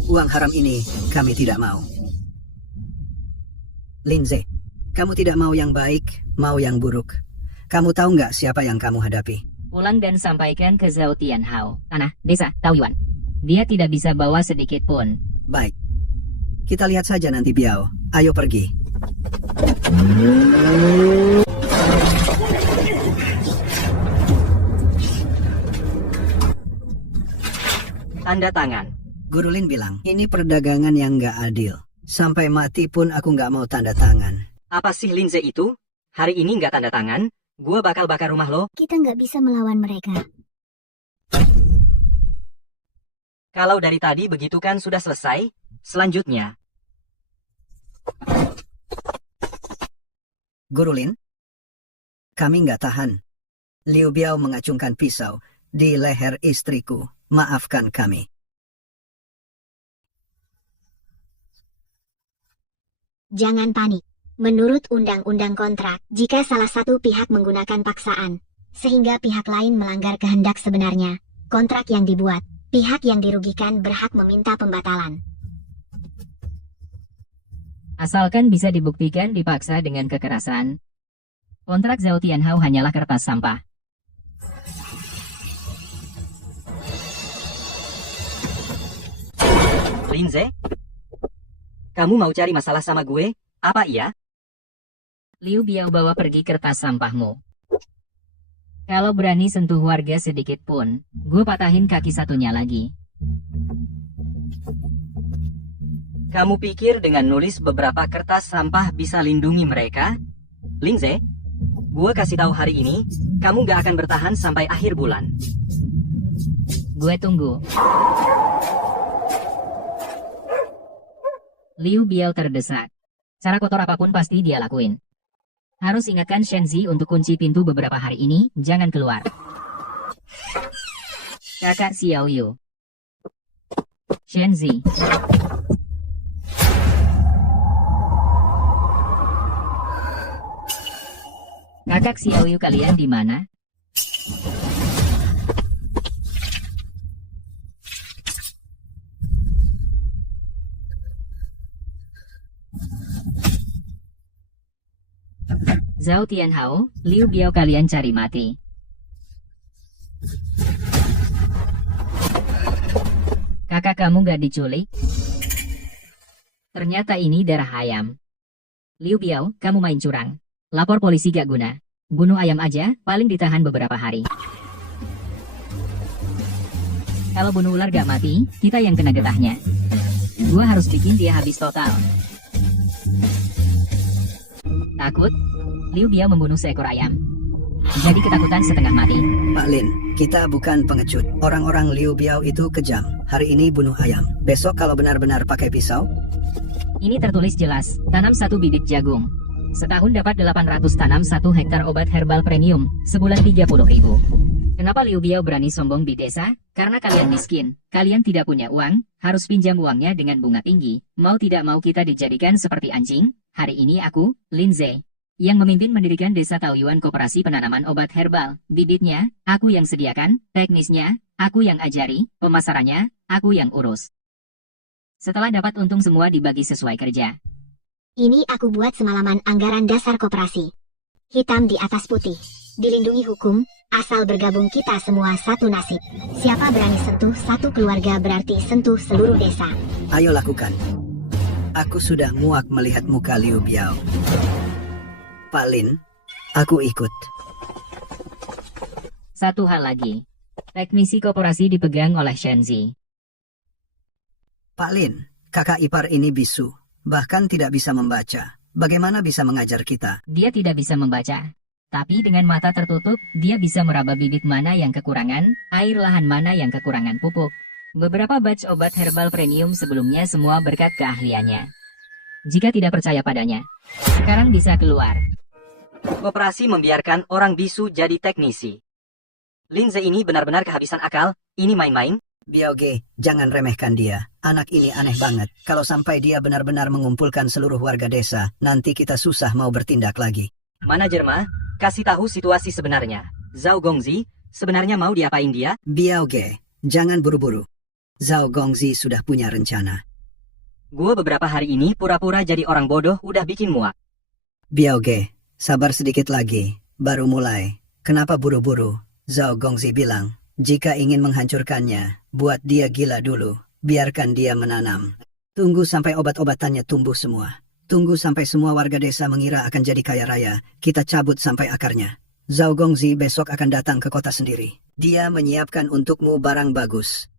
Uang haram ini kami tidak mau. Lindsay, kamu tidak mau yang baik, mau yang buruk. Kamu tahu nggak siapa yang kamu hadapi? Pulang dan sampaikan ke Zhao Tianhao, tanah, desa, Taoyuan. Dia tidak bisa bawa sedikit pun. Baik. Kita lihat saja nanti Biao. Ayo pergi. Tanda tangan. Guru Lin bilang, ini perdagangan yang nggak adil. Sampai mati pun aku nggak mau tanda tangan. Apa sih Lindsay itu? Hari ini nggak tanda tangan, gua bakal bakar rumah lo. Kita nggak bisa melawan mereka. Kalau dari tadi begitu kan sudah selesai. Selanjutnya, Guru Lin, kami nggak tahan. Liu Biao mengacungkan pisau di leher istriku. Maafkan kami. Jangan panik. Menurut undang-undang kontrak, jika salah satu pihak menggunakan paksaan, sehingga pihak lain melanggar kehendak sebenarnya, kontrak yang dibuat, pihak yang dirugikan berhak meminta pembatalan. Asalkan bisa dibuktikan dipaksa dengan kekerasan. Kontrak Zhao Tianhao hanyalah kertas sampah. Lindsay, kamu mau cari masalah sama gue? Apa iya? Liu Biao bawa pergi kertas sampahmu. Kalau berani sentuh warga sedikit pun, gue patahin kaki satunya lagi. Kamu pikir dengan nulis beberapa kertas sampah bisa lindungi mereka? Lindsay, gue kasih tahu hari ini, kamu gak akan bertahan sampai akhir bulan. Gue tunggu. Liu Biao terdesak. Cara kotor apapun pasti dia lakuin. Harus ingatkan Shenzi untuk kunci pintu beberapa hari ini, jangan keluar. Kakak Xiao Yu. Shenzi. Kakak Xiao Yu, kalian di mana? Zhao Tianhao, Liu Biao, kalian cari mati. Kakak kamu gak diculik? Ternyata ini darah ayam. Liu Biao, kamu main curang. Lapor polisi gak guna. Bunuh ayam aja, paling ditahan beberapa hari. Kalau bunuh ular gak mati, kita yang kena getahnya. Gua harus bikin dia habis total. Takut? Liu Biao membunuh seekor ayam. Jadi ketakutan setengah mati. Pak Lin, kita bukan pengecut. Orang-orang Liu Biao itu kejam. Hari ini bunuh ayam. Besok kalau benar-benar pakai pisau. Ini tertulis jelas, tanam 1 bibit jagung. Setahun dapat 800 tanam 1 hektar obat herbal premium, sebulan 30.000. Kenapa Liu Biao berani sombong di desa? Karena kalian miskin, kalian tidak punya uang, harus pinjam uangnya dengan bunga tinggi. Mau tidak mau kita dijadikan seperti anjing. Hari ini aku, Lindsay, yang memimpin mendirikan desa Taoyuan Koperasi Penanaman Obat Herbal. Bibitnya, aku yang sediakan, teknisnya, aku yang ajari, pemasarannya, aku yang urus. Setelah dapat untung semua dibagi sesuai kerja. Ini aku buat semalaman anggaran dasar koperasi. Hitam di atas putih. Dilindungi hukum, asal bergabung kita semua satu nasib. Siapa berani sentuh satu keluarga berarti sentuh seluruh desa. Ayo lakukan. Aku sudah muak melihat muka Liu Biao. Pak Lin, aku ikut. Satu hal lagi. Teknisi koperasi dipegang oleh Shenzi. Pak Lin, kakak ipar ini bisu. Bahkan tidak bisa membaca. Bagaimana bisa mengajar kita? Dia tidak bisa membaca. Tapi dengan mata tertutup, dia bisa meraba bibit mana yang kekurangan, air lahan mana yang kekurangan pupuk. Beberapa batch obat herbal premium sebelumnya semua berkat keahliannya. Jika tidak percaya padanya, sekarang bisa keluar. Koperasi membiarkan orang bisu jadi teknisi. Lindsay ini benar-benar kehabisan akal, ini main-main. Biao Ge, jangan remehkan dia. Anak ini aneh banget. Kalau sampai dia benar-benar mengumpulkan seluruh warga desa, nanti kita susah mau bertindak lagi. Manajer Ma, kasih tahu situasi sebenarnya. Zhao Gongzi, sebenarnya mau diapain dia? Biao Ge, jangan buru-buru. Zhao Gongzi sudah punya rencana. Gue beberapa hari ini pura-pura jadi orang bodoh udah bikin muak. Biao Ge, sabar sedikit lagi. Baru mulai. Kenapa buru-buru? Zhao Gongzi bilang, jika ingin menghancurkannya, buat dia gila dulu. Biarkan dia menanam. Tunggu sampai obat-obatannya tumbuh semua. Tunggu sampai semua warga desa mengira akan jadi kaya raya. Kita cabut sampai akarnya. Zhao Gongzi besok akan datang ke kota sendiri. Dia menyiapkan untukmu barang bagus.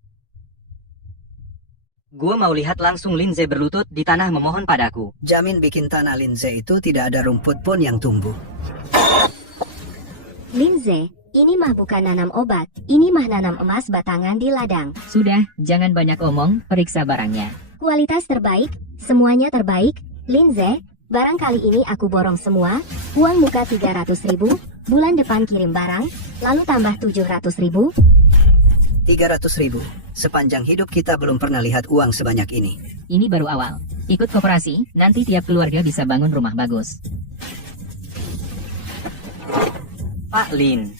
Gue mau lihat langsung Lindsay berlutut di tanah memohon padaku. Jamin bikin tanah Lindsay itu tidak ada rumput pun yang tumbuh. Lindsay, ini mah bukan nanam obat, ini mah nanam emas batangan di ladang. Sudah, jangan banyak omong, periksa barangnya. Kualitas terbaik, semuanya terbaik. Lindsay, barang kali ini aku borong semua, uang muka 300.000, bulan depan kirim barang, lalu tambah 700.000. 300.000. Sepanjang hidup kita belum pernah lihat uang sebanyak ini. Ini baru awal. Ikut koperasi, nanti tiap keluarga bisa bangun rumah bagus. Pak Lin,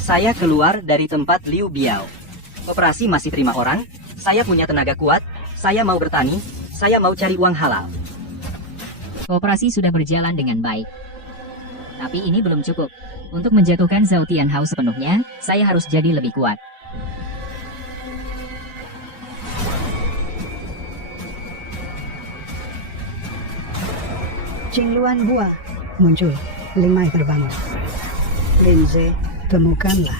saya keluar dari tempat Liu Biao. Koperasi masih terima orang, saya punya tenaga kuat, saya mau bertani, saya mau cari uang halal. Koperasi sudah berjalan dengan baik. Tapi ini belum cukup. Untuk menjatuhkan Zhao Tianhao sepenuhnya, saya harus jadi lebih kuat. Qingluan Hua muncul. Ling Mai terbangun. Lindsay, temukanlah.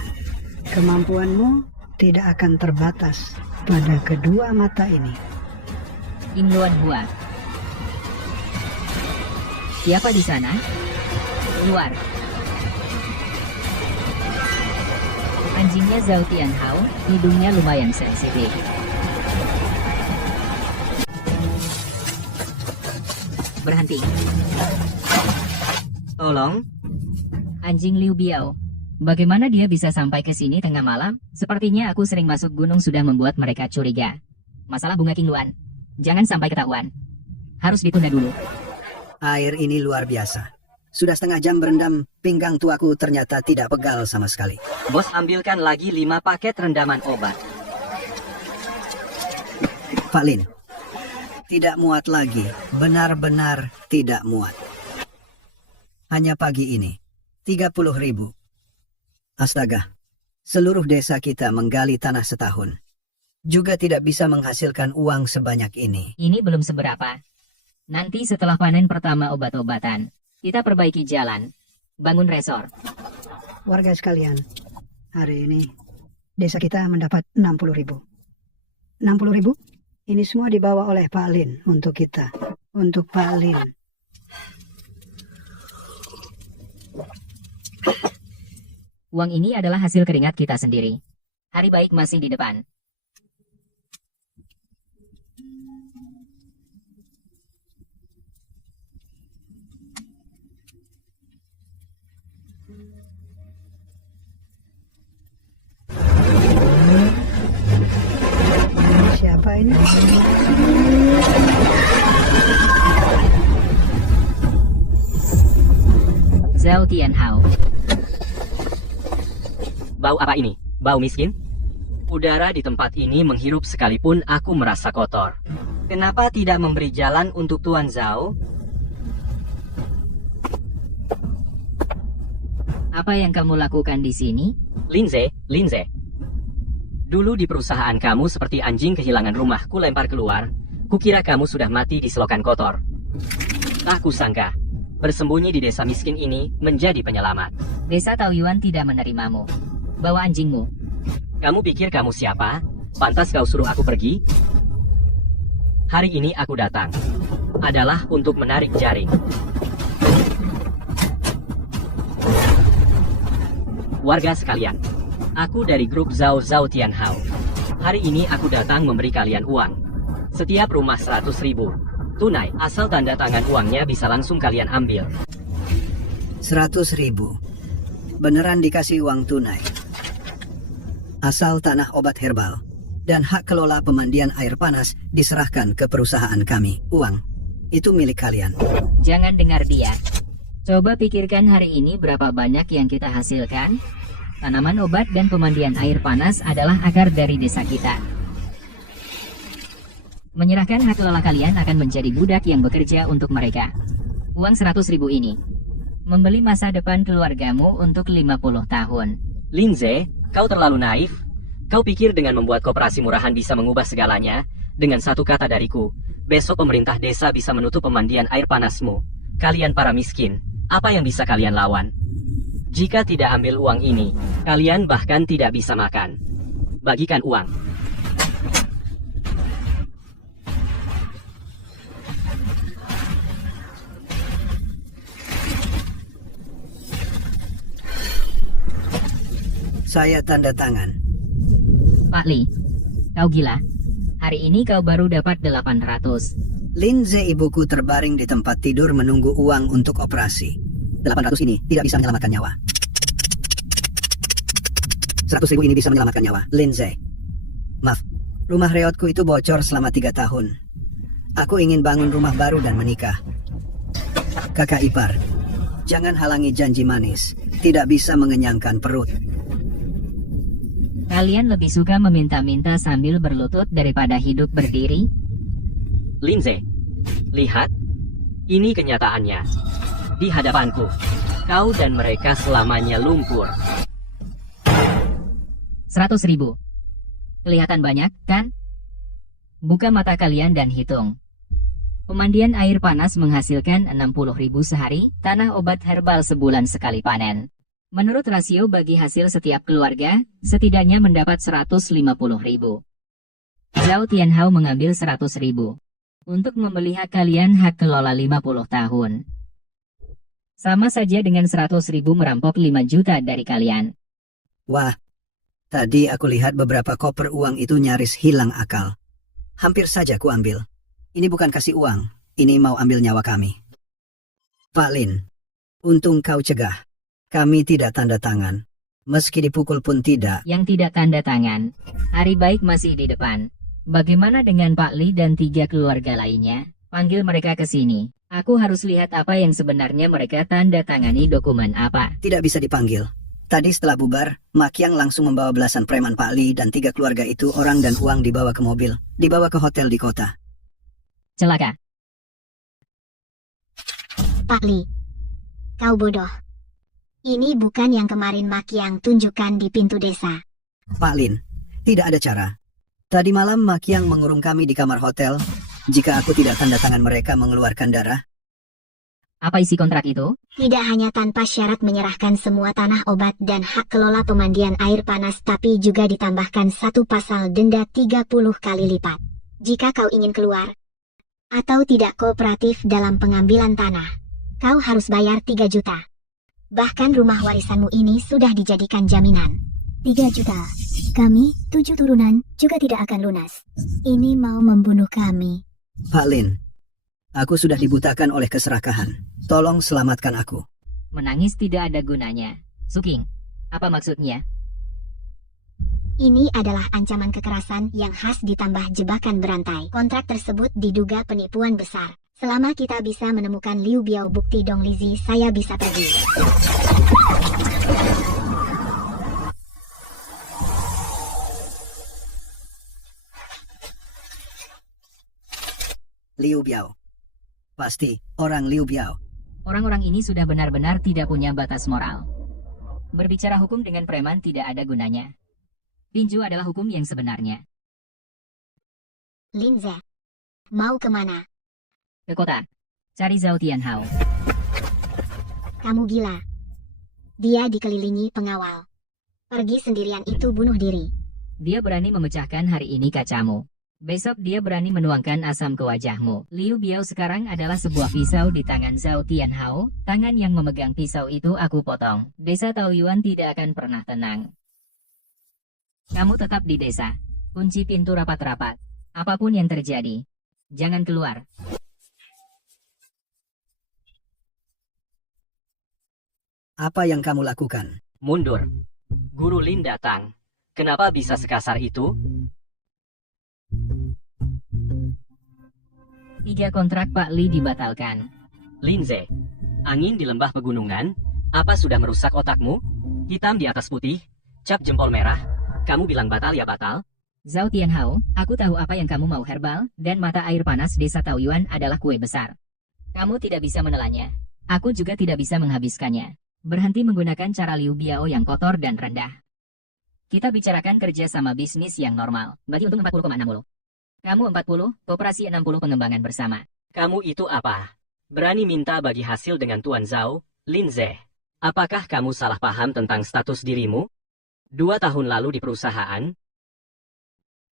Kemampuanmu tidak akan terbatas pada kedua mata ini. Inluan Hua. Siapa di sana? Keluar. Anjingnya Zhao Tianhao, hidungnya lumayan sensitif. Berhenti. Tolong, Anjing Liu Biao. Bagaimana dia bisa sampai ke sini tengah malam? Sepertinya aku sering masuk gunung sudah membuat mereka curiga. Masalah bunga Qingluan. Jangan sampai ketahuan. Harus ditunda dulu. Air ini luar biasa. Sudah setengah jam berendam, pinggang tuaku ternyata tidak pegal sama sekali. bos ambilkan lagi 5 paket rendaman obat. Pak Lin, tidak muat lagi. Benar-benar tidak muat. Hanya pagi ini, 30.000. Astaga, seluruh desa kita menggali tanah setahun. Juga tidak bisa menghasilkan uang sebanyak ini. Ini belum seberapa. Nanti setelah panen pertama obat-obatan, kita perbaiki jalan, bangun resor. Warga sekalian, hari ini desa kita mendapat 60.000. 60.000? Ini semua dibawa oleh Pak Lin untuk kita. Untuk Pak Lin. Uang ini adalah hasil keringat kita sendiri. Hari baik masih di depan. Siapa ini? Zhao Tianhao. Bau apa ini? Bau miskin? Udara di tempat ini menghirup sekalipun aku merasa kotor. Kenapa tidak memberi jalan untuk Tuan Zhao? Apa yang kamu lakukan di sini? Linze. Dulu di perusahaan kamu seperti anjing kehilangan rumah ku lempar keluar. Kukira kamu sudah mati di selokan kotor. Tak kusangka, bersembunyi di desa miskin ini menjadi penyelamat. Desa Taoyuan tidak menerimamu. Bawa anjingmu. Kamu pikir kamu siapa? Pantas kau suruh aku pergi? Hari ini aku datang adalah untuk menarik jaring. Warga sekalian, aku dari grup Zhao Tianhao. Hari ini aku datang memberi kalian uang. Setiap rumah 100.000. Tunai, asal tanda tangan uangnya bisa langsung kalian ambil. 100.000. Beneran dikasih uang tunai. Asal tanah obat herbal dan hak kelola pemandian air panas diserahkan ke perusahaan kami. Uang itu milik kalian. Jangan dengar dia. Coba pikirkan hari ini berapa banyak yang kita hasilkan. Tanaman obat dan pemandian air panas adalah akar dari desa kita. Menyerahkan hak kelola kalian akan menjadi budak yang bekerja untuk mereka. Uang 100.000 ini membeli masa depan keluargamu untuk 50 tahun. Linze, kau terlalu naif. Kau pikir dengan membuat koperasi murahan bisa mengubah segalanya? Dengan satu kata dariku, besok pemerintah desa bisa menutup pemandian air panasmu. Kalian para miskin, apa yang bisa kalian lawan? Jika tidak ambil uang ini, kalian bahkan tidak bisa makan. Bagikan uang. Saya tanda tangan. Pak Li, kau gila. Hari ini kau baru dapat 800. Linze ibuku terbaring di tempat tidur menunggu uang untuk operasi. 800 ini tidak bisa menyelamatkan nyawa. 100.000 ini bisa menyelamatkan nyawa. Linze. Maaf, rumah reotku itu bocor selama 3 tahun. Aku ingin bangun rumah baru dan menikah. Kakak ipar, jangan halangi janji manis. Tidak bisa mengenyangkan perut. Kalian lebih suka meminta-minta sambil berlutut daripada hidup berdiri? Linze, lihat. Ini kenyataannya. Di hadapanku, kau dan mereka selamanya lumpur. 100.000. Kelihatan banyak, kan? Buka mata kalian dan hitung. Pemandian air panas menghasilkan 60.000 sehari, tanah obat herbal sebulan sekali panen. Menurut rasio bagi hasil setiap keluarga, setidaknya mendapat 150.000. Zhao Tianhao mengambil 100.000 untuk membeli hak kalian hak kelola 50 tahun. Sama saja dengan 100.000 merampok 5 juta dari kalian. Wah, tadi aku lihat beberapa koper uang itu nyaris hilang akal. Hampir saja ku ambil. Ini bukan kasih uang, ini mau ambil nyawa kami. Pak Lin, untung kau cegah. Kami tidak tanda tangan. Meski dipukul pun tidak. Yang tidak tanda tangan. Hari baik masih di depan. Bagaimana dengan Pak Li dan 3 keluarga lainnya? Panggil mereka ke sini. Aku harus lihat apa yang sebenarnya mereka tanda tangani dokumen apa. Tidak bisa dipanggil. Tadi setelah bubar, Makiang langsung membawa belasan preman Pak Li dan 3 keluarga itu orang dan uang dibawa ke mobil, dibawa ke hotel di kota. Celaka. Pak Li, kau bodoh. Ini bukan yang kemarin Makiang tunjukkan di pintu desa. Pak Lin, tidak ada cara. Tadi malam Makiang mengurung kami di kamar hotel. Jika aku tidak tanda tangan mereka mengeluarkan darah. Apa isi kontrak itu? Tidak hanya tanpa syarat menyerahkan semua tanah obat dan hak kelola pemandian air panas, tapi juga ditambahkan 1 pasal denda 30 kali lipat. Jika kau ingin keluar atau tidak kooperatif dalam pengambilan tanah, kau harus bayar 3 juta. Bahkan rumah warisanmu ini sudah dijadikan jaminan. 3 juta. Kami, 7 turunan, juga tidak akan lunas. Ini mau membunuh kami. Pak Lin, aku sudah dibutakan oleh keserakahan. Tolong selamatkan aku. Menangis tidak ada gunanya. Suking, apa maksudnya? Ini adalah ancaman kekerasan yang khas ditambah jebakan berantai. Kontrak tersebut diduga penipuan besar. Selama kita bisa menemukan Liu Biao bukti Dong Lizi, saya bisa pergi. Liu Biao. Pasti orang Liu Biao. Orang-orang ini sudah benar-benar tidak punya batas moral. Berbicara hukum dengan preman tidak ada gunanya. Tinju adalah hukum yang sebenarnya. Lin Ze, mau kemana? Ke kota. Cari Zhao Tianhao. Kamu gila. Dia dikelilingi pengawal. Pergi sendirian itu bunuh diri. Dia berani memecahkan hari ini kacamu. Besok dia berani menuangkan asam ke wajahmu. Liu Biao sekarang adalah sebuah pisau di tangan Zhao Tianhao. Tangan yang memegang pisau itu aku potong. Desa Taoyuan tidak akan pernah tenang. Kamu tetap di desa. Kunci pintu rapat-rapat. Apapun yang terjadi, jangan keluar. Apa yang kamu lakukan? Mundur. Guru Lin datang. Kenapa bisa sekasar itu? 3 kontrak Pak Li dibatalkan. Lin Ze, angin di lembah pegunungan, apa sudah merusak otakmu? Hitam di atas putih, cap jempol merah, kamu bilang batal ya batal? Zhao Tianhao, aku tahu apa yang kamu mau herbal, dan mata air panas desa Taoyuan adalah kue besar. Kamu tidak bisa menelannya. Aku juga tidak bisa menghabiskannya. Berhenti menggunakan cara Liu Biao yang kotor dan rendah. Kita bicarakan kerja sama bisnis yang normal. Bagi untung 40,60. Kamu 40, koperasi 60 pengembangan bersama. Kamu itu apa? Berani minta bagi hasil dengan Tuan Zhao, Lin Ze. Apakah kamu salah paham tentang status dirimu? 2 tahun lalu di perusahaan,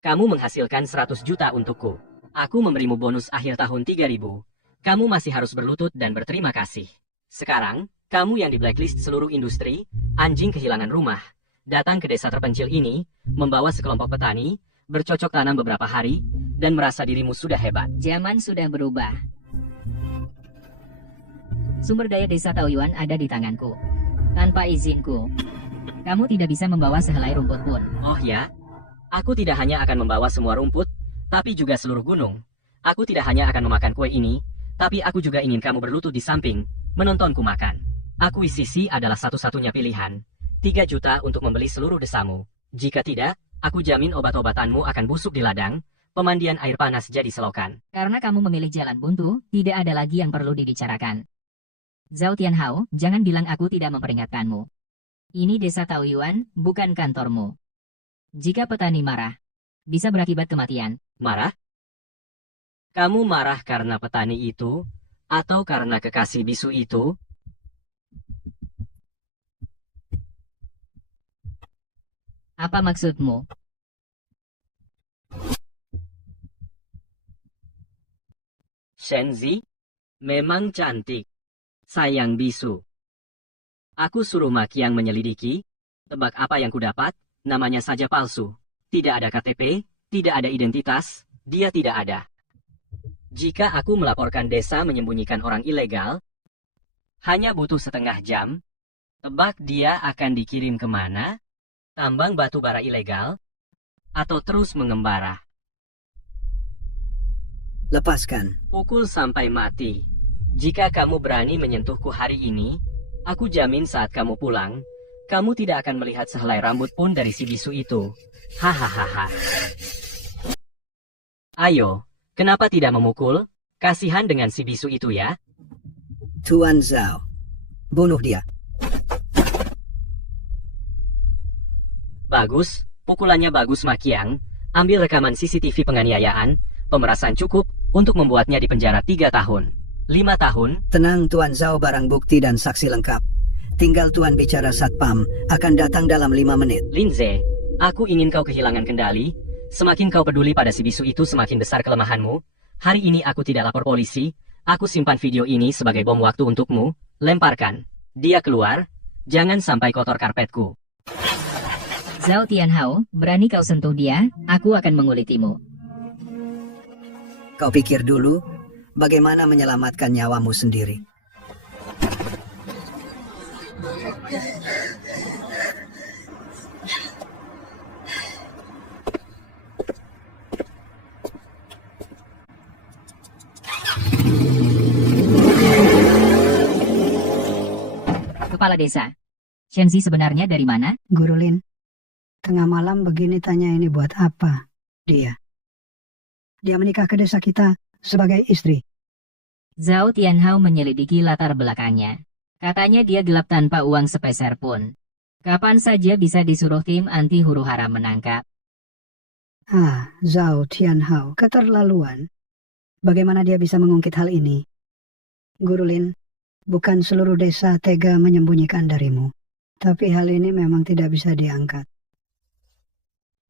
kamu menghasilkan 100 juta untukku. Aku memberimu bonus akhir tahun 3.000. Kamu masih harus berlutut dan berterima kasih. Sekarang, kamu yang di blacklist seluruh industri, anjing kehilangan rumah, datang ke desa terpencil ini, membawa sekelompok petani, bercocok tanam beberapa hari, dan merasa dirimu sudah hebat. Zaman sudah berubah. Sumber daya desa Taoyuan ada di tanganku. Tanpa izinku, kamu tidak bisa membawa sehelai rumput pun. Oh ya? Aku tidak hanya akan membawa semua rumput, tapi juga seluruh gunung. Aku tidak hanya akan memakan kue ini, tapi aku juga ingin kamu berlutut di samping, menontonku makan. Akuisisi adalah satu-satunya pilihan. 3 juta untuk membeli seluruh desamu. Jika tidak, aku jamin obat-obatanmu akan busuk di ladang, pemandian air panas jadi selokan. Karena kamu memilih jalan buntu, tidak ada lagi yang perlu dibicarakan. Zhao Tianhao, jangan bilang aku tidak memperingatkanmu. Ini desa Taoyuan, bukan kantormu. Jika petani marah, bisa berakibat kematian. Marah? Kamu marah karena petani itu, atau karena kekasih bisu itu? Apa maksudmu? Shenzi, memang cantik. Sayang bisu. Aku suruh Makiang menyelidiki. Tebak apa yang kudapat? Namanya saja palsu. Tidak ada KTP, tidak ada identitas, dia tidak ada. Jika aku melaporkan desa menyembunyikan orang ilegal, hanya butuh setengah jam. Tebak dia akan dikirim kemana? Tambang batu bara ilegal? Atau terus mengembara? Lepaskan. Pukul sampai mati. Jika kamu berani menyentuhku hari ini, aku jamin saat kamu pulang, kamu tidak akan melihat sehelai rambut pun dari si bisu itu. Hahaha. Ayo, kenapa tidak memukul? Kasihan dengan si bisu itu ya. Tuan Zhao, bunuh dia. Bagus, pukulannya bagus Makiang. Ambil rekaman CCTV penganiayaan, pemerasan cukup untuk membuatnya di penjara 3 tahun. 5 tahun? Tenang Tuan Zhao, barang bukti dan saksi lengkap. Tinggal Tuan bicara Satpam, akan datang dalam 5 menit. Linze, aku ingin kau kehilangan kendali. Semakin kau peduli pada si bisu itu, semakin besar kelemahanmu. Hari ini aku tidak lapor polisi. Aku simpan video ini sebagai bom waktu untukmu. Lemparkan. Dia keluar. Jangan sampai kotor karpetku. Zhao Tianhao, berani kau sentuh dia, aku akan mengulitimu. Kau pikir dulu, bagaimana menyelamatkan nyawamu sendiri. Kepala desa, Shenzi sebenarnya dari mana? Guru Lin, tengah malam begini tanya ini buat apa? Dia menikah ke desa kita sebagai istri. Zhao Tianhao menyelidiki latar belakangnya. Katanya dia gelap tanpa uang sepeser pun. Kapan saja bisa disuruh tim anti huru hara menangkap. Zhao Tianhao, keterlaluan. Bagaimana dia bisa mengungkit hal ini? Guru Lin, bukan seluruh desa tega menyembunyikan darimu. Tapi hal ini memang tidak bisa diangkat.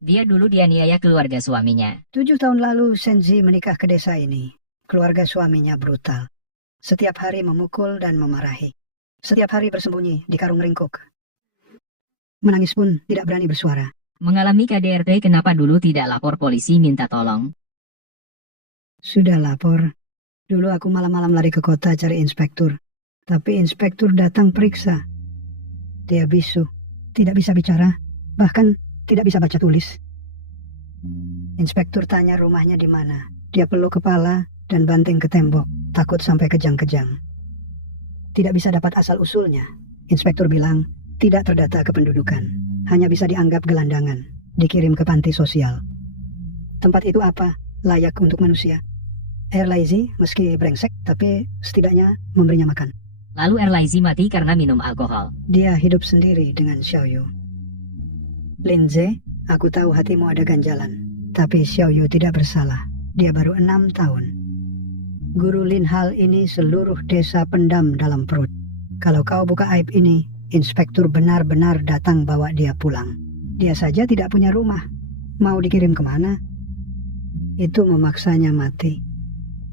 Dia dulu dianiaya keluarga suaminya. 7 tahun lalu Shenzi menikah ke desa ini. Keluarga suaminya brutal. Setiap hari memukul dan memarahi. Setiap hari bersembunyi di karung ringkuk. Menangis pun tidak berani bersuara. Mengalami KDRT, kenapa dulu tidak lapor polisi minta tolong? Sudah lapor. Dulu aku malam-malam lari ke kota cari inspektur. Tapi inspektur datang periksa. Dia bisu. Tidak bisa bicara. Bahkan tidak bisa baca tulis. Inspektur tanya rumahnya di mana. Dia peluk kepala dan banting ke tembok. Takut sampai kejang-kejang. Tidak bisa dapat asal-usulnya. Inspektur bilang tidak terdata kependudukan. Hanya bisa dianggap gelandangan. Dikirim ke panti sosial. Tempat itu apa? Layak untuk manusia. Erlaizi meski brengsek, tapi setidaknya memberinya makan. Lalu Erlaizi mati karena minum alkohol. Dia hidup sendiri dengan Xiaoyu. Linze, aku tahu hatimu ada ganjalan. Tapi Xiaoyu tidak bersalah. Dia baru 6 tahun. Guru Lin, hal ini seluruh desa pendam dalam perut. Kalau kau buka aib ini, inspektur benar-benar datang bawa dia pulang. Dia saja tidak punya rumah. Mau dikirim kemana? Itu memaksanya mati.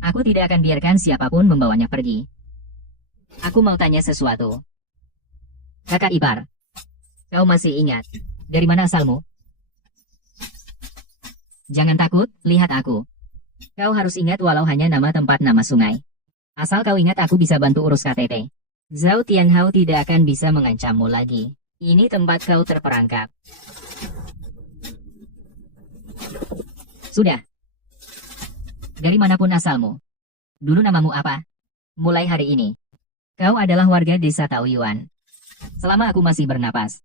Aku tidak akan biarkan siapapun membawanya pergi. Aku mau tanya sesuatu. Kakak ipar, kau masih ingat dari mana asalmu? Jangan takut, lihat aku. Kau harus ingat walau hanya nama tempat, nama sungai. Asal kau ingat, aku bisa bantu urus KTP. Zhao Tianhao tidak akan bisa mengancammu lagi. Ini tempat kau terperangkap. Sudah. Dari manapun asalmu. Dulu namamu apa? Mulai hari ini, kau adalah warga desa Taoyuan. Selama aku masih bernapas,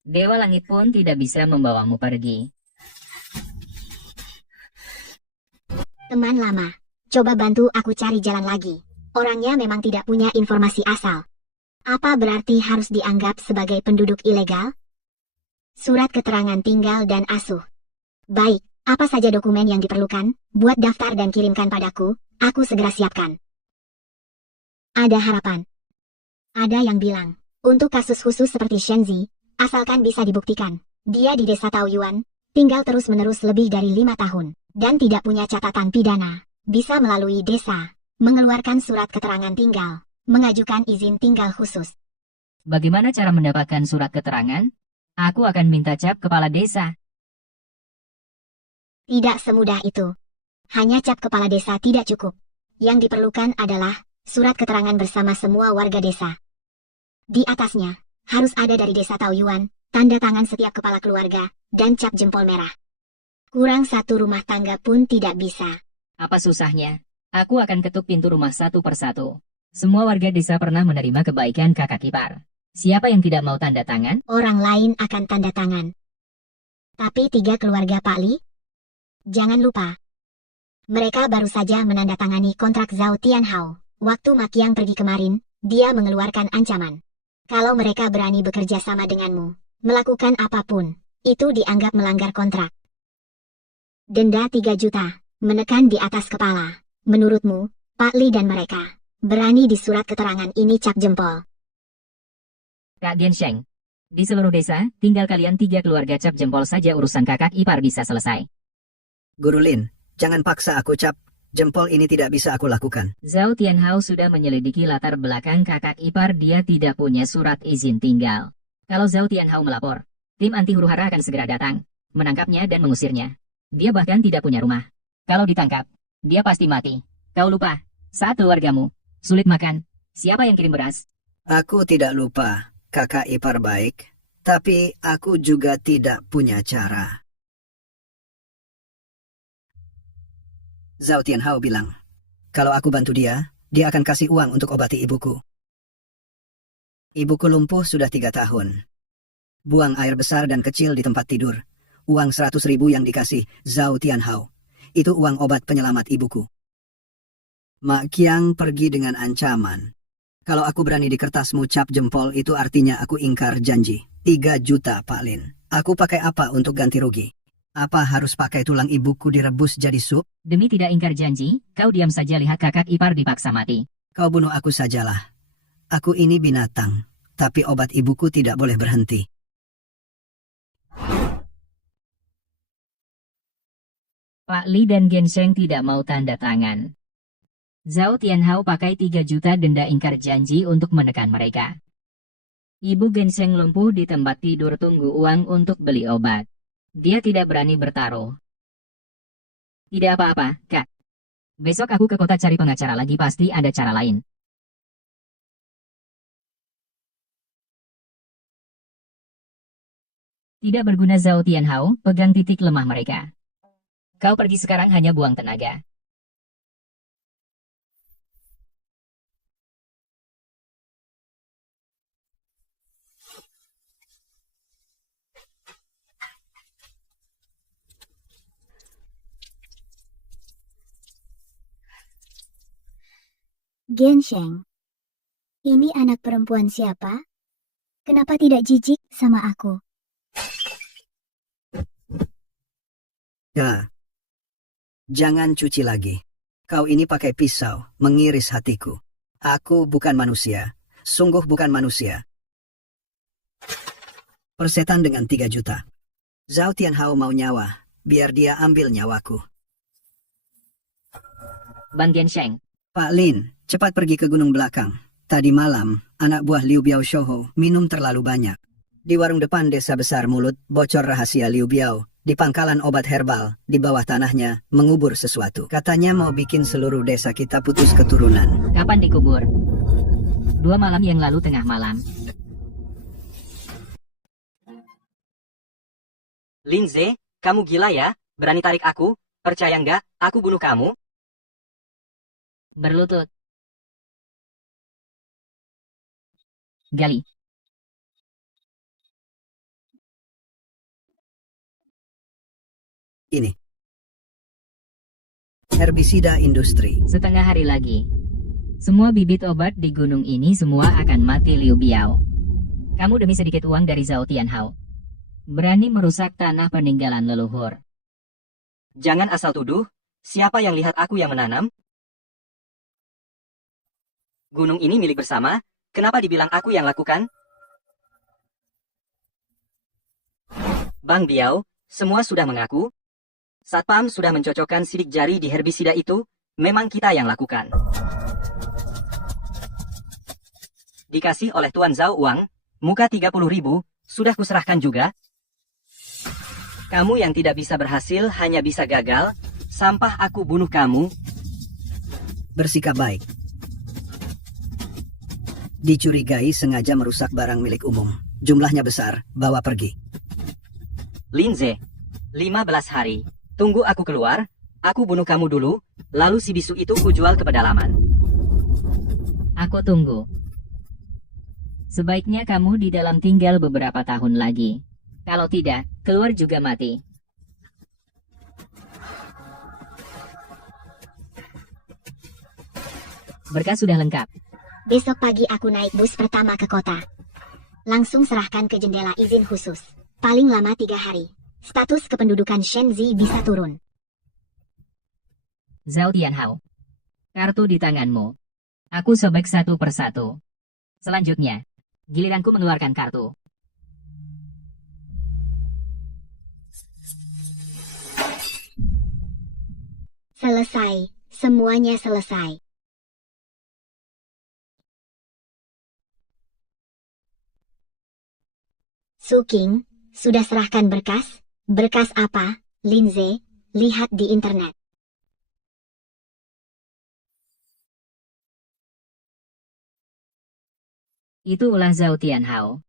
Dewa Langit pun tidak bisa membawamu pergi. Teman lama, coba bantu aku cari jalan lagi. Orangnya memang tidak punya informasi asal. Apa berarti harus dianggap sebagai penduduk ilegal? Surat keterangan tinggal dan asuh. Baik, apa saja dokumen yang diperlukan? Buat daftar dan kirimkan padaku, aku segera siapkan. Ada harapan. Ada yang bilang, untuk kasus khusus seperti Shenzi, asalkan bisa dibuktikan, dia di desa Taoyuan, tinggal terus-menerus lebih dari 5 tahun, dan tidak punya catatan pidana, bisa melalui desa. mengeluarkan surat keterangan tinggal, mengajukan izin tinggal khusus. Bagaimana cara mendapatkan surat keterangan? Aku akan minta cap kepala desa. Tidak semudah itu. Hanya cap kepala desa tidak cukup. Yang diperlukan adalah surat keterangan bersama semua warga desa. Di atasnya, harus ada dari desa Taoyuan, tanda tangan setiap kepala keluarga, dan cap jempol merah. Kurang satu rumah tangga pun tidak bisa. Apa susahnya? Aku akan ketuk pintu rumah satu persatu. Semua warga desa pernah menerima kebaikan kakak ipar. Siapa yang tidak mau tanda tangan? Orang lain akan tanda tangan. Tapi 3 keluarga Pak Li? Jangan lupa. Mereka baru saja menandatangani kontrak Zhao Tianhao. Waktu Makiang pergi kemarin, dia mengeluarkan ancaman. Kalau mereka berani bekerja sama denganmu, melakukan apapun, itu dianggap melanggar kontrak. Denda 3 juta, menekan di atas kepala. Menurutmu, Pak Li dan mereka, berani di surat keterangan ini cap jempol? Kak Gensheng. Di seluruh desa, tinggal kalian 3 keluarga cap jempol saja urusan kakak ipar bisa selesai. Guru Lin, jangan paksa aku cap. Jempol ini tidak bisa aku lakukan. Zhao Tianhao sudah menyelidiki latar belakang kakak ipar, dia tidak punya surat izin tinggal. Kalau Zhao Tianhao melapor, tim anti huru-hara akan segera datang, menangkapnya dan mengusirnya. Dia bahkan tidak punya rumah. Kalau ditangkap, dia pasti mati. Kau lupa, saat keluargamu sulit makan, siapa yang kirim beras? Aku tidak lupa. Kakak ipar baik, tapi aku juga tidak punya cara. Zhao Tianhao bilang, kalau aku bantu dia akan kasih uang untuk obati ibuku. Ibuku lumpuh sudah 3 tahun. Buang air besar dan kecil di tempat tidur. Uang 100.000 yang dikasih Zhao Tianhao. Itu uang obat penyelamat ibuku. Mak Qiang pergi dengan ancaman. Kalau aku berani di kertasmu cap jempol, itu artinya aku ingkar janji. 3 juta, Pak Lin. Aku pakai apa untuk ganti rugi? Apa harus pakai tulang ibuku direbus jadi sup? Demi tidak ingkar janji, kau diam saja lihat kakak ipar dipaksa mati. Kau bunuh aku sajalah. Aku ini binatang, tapi obat ibuku tidak boleh berhenti. Pak Li dan Gensheng tidak mau tanda tangan. Zhao Tianhao pakai 3 juta denda ingkar janji untuk menekan mereka. Ibu Gensheng lumpuh di tempat tidur tunggu uang untuk beli obat. Dia tidak berani bertaruh. Tidak apa-apa, Kak. Besok aku ke kota cari pengacara lagi, pasti ada cara lain. Tidak berguna Zhao Tianhao, pegang titik lemah mereka. Kau pergi sekarang hanya buang tenaga. Gensheng, ini anak perempuan siapa? Kenapa tidak jijik sama aku? Ya. Jangan cuci lagi. Kau ini pakai pisau, mengiris hatiku. Aku bukan manusia. Sungguh bukan manusia. Persetan dengan 3 juta. Zhao Tianhao mau nyawa, biar dia ambil nyawaku. Bang Gensheng. Pak Lin, cepat pergi ke gunung belakang. Tadi malam, anak buah Liu Biao Shouho minum terlalu banyak. Di warung depan desa besar mulut, bocor rahasia Liu Biao. Di pangkalan obat herbal, di bawah tanahnya, mengubur sesuatu. Katanya mau bikin seluruh desa kita putus keturunan. Kapan dikubur? 2 malam yang lalu tengah malam. Linze, kamu gila ya? Berani tarik aku? Percaya nggak, aku bunuh kamu? Berlutut. Gali. Ini. Herbisida industri. Setengah hari lagi. Semua bibit obat di gunung ini semua akan mati, Liu Biao. Kamu demi sedikit uang dari Zhao Tianhao berani merusak tanah peninggalan leluhur. Jangan asal tuduh, siapa yang lihat aku yang menanam? Gunung ini milik bersama, kenapa dibilang aku yang lakukan? Bang Biao, semua sudah mengaku. Satpam sudah mencocokkan sidik jari di herbisida itu, memang kita yang lakukan. Dikasih oleh Tuan Zhao uang, muka 30.000, sudah kuserahkan juga. Kamu yang tidak bisa berhasil hanya bisa gagal, sampah aku bunuh kamu. Bersikap baik. Dicurigai sengaja merusak barang milik umum. Jumlahnya besar, bawa pergi. Linze, 15 hari. Tunggu aku keluar, aku bunuh kamu dulu, lalu si bisu itu kujual ke pedalaman. Aku tunggu. Sebaiknya kamu di dalam tinggal beberapa tahun lagi. Kalau tidak, keluar juga mati. Berkas sudah lengkap. Besok pagi aku naik bus pertama ke kota. Langsung serahkan ke jendela izin khusus. Paling lama 3 hari. Status kependudukan Shenzi bisa turun. Zhao Tianhao. Kartu di tanganmu. Aku sobek satu persatu. Selanjutnya, giliranku mengeluarkan kartu. Selesai. Semuanya selesai. Su King, sudah serahkan berkas? Berkas apa, Linze? Lihat di internet. Itu ulah Zhao Tianhao.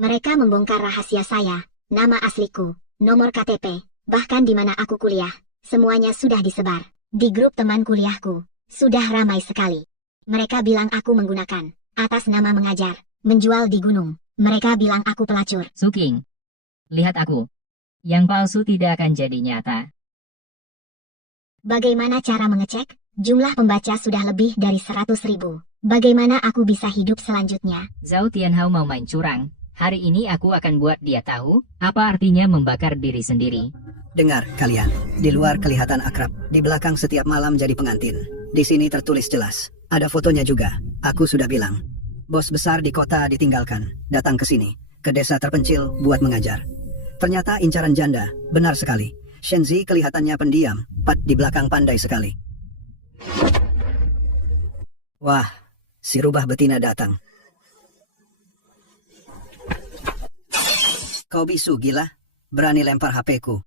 Mereka membongkar rahasia saya, nama asliku, nomor KTP, bahkan di mana aku kuliah. Semuanya sudah disebar. Di grup teman kuliahku, sudah ramai sekali. Mereka bilang aku menggunakan, atas nama mengajar, menjual di gunung. Mereka bilang aku pelacur. Su King. Lihat aku. Yang palsu tidak akan jadi nyata. Bagaimana cara mengecek? Jumlah pembaca sudah lebih dari 100.000. Bagaimana aku bisa hidup selanjutnya? Zhao Tianhao mau main curang. Hari ini aku akan buat dia tahu, apa artinya membakar diri sendiri. Dengar, kalian. Di luar kelihatan akrab. Di belakang setiap malam jadi pengantin. Di sini tertulis jelas. Ada fotonya juga. Aku sudah bilang. Bos besar di kota ditinggalkan. Datang ke sini. Ke desa terpencil buat mengajar. Ternyata incaran janda. Benar sekali. Shenzi kelihatannya pendiam. Pat di belakang pandai sekali. Wah, si rubah betina datang. Kau bisu gila? Berani lempar HP-ku.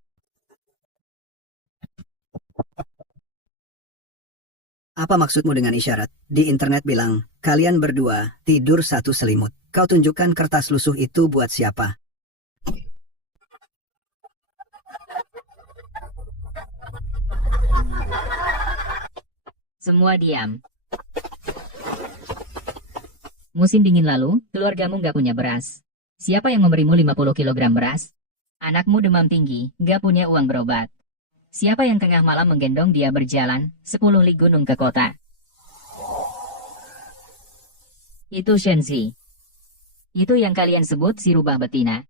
Apa maksudmu dengan isyarat? Di internet bilang, kalian berdua tidur satu selimut. Kau tunjukkan kertas lusuh itu buat siapa? Semua diam. Musim dingin lalu, keluargamu nggak punya beras. Siapa yang memberimu 50 kg beras? Anakmu demam tinggi, nggak punya uang berobat. Siapa yang tengah malam menggendong dia berjalan 10 li gunung ke kota? Itu Shenzi. Itu yang kalian sebut si rubah betina.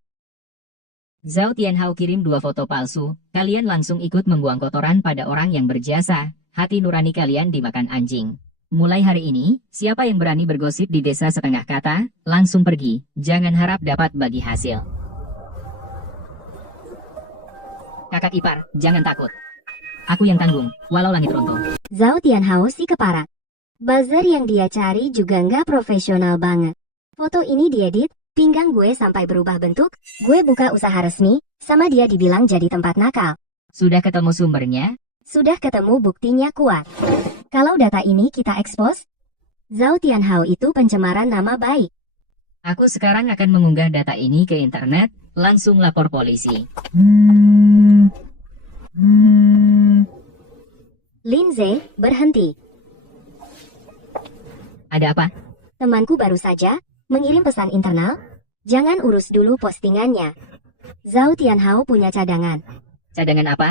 Zhao Tianhao kirim 2 foto palsu, kalian langsung ikut membuang kotoran pada orang yang berjasa, hati nurani kalian dimakan anjing. Mulai hari ini, siapa yang berani bergosip di desa setengah kata, langsung pergi, jangan harap dapat bagi hasil. Kakak ipar, jangan takut. Aku yang tanggung, walau langit runtuh. Zhao Tianhao si keparat. Buzzer yang dia cari juga nggak profesional banget. Foto ini diedit, pinggang gue sampai berubah bentuk, gue buka usaha resmi, sama dia dibilang jadi tempat nakal. Sudah ketemu sumbernya? Sudah ketemu buktinya kuat. Kalau data ini kita expose, Zhao Tianhao itu pencemaran nama baik. Aku sekarang akan mengunggah data ini ke internet, langsung lapor polisi. Linze, berhenti. Ada apa? Temanku baru saja mengirim pesan internal. Jangan urus dulu postingannya. Zhao Tianhao punya cadangan. Cadangan apa?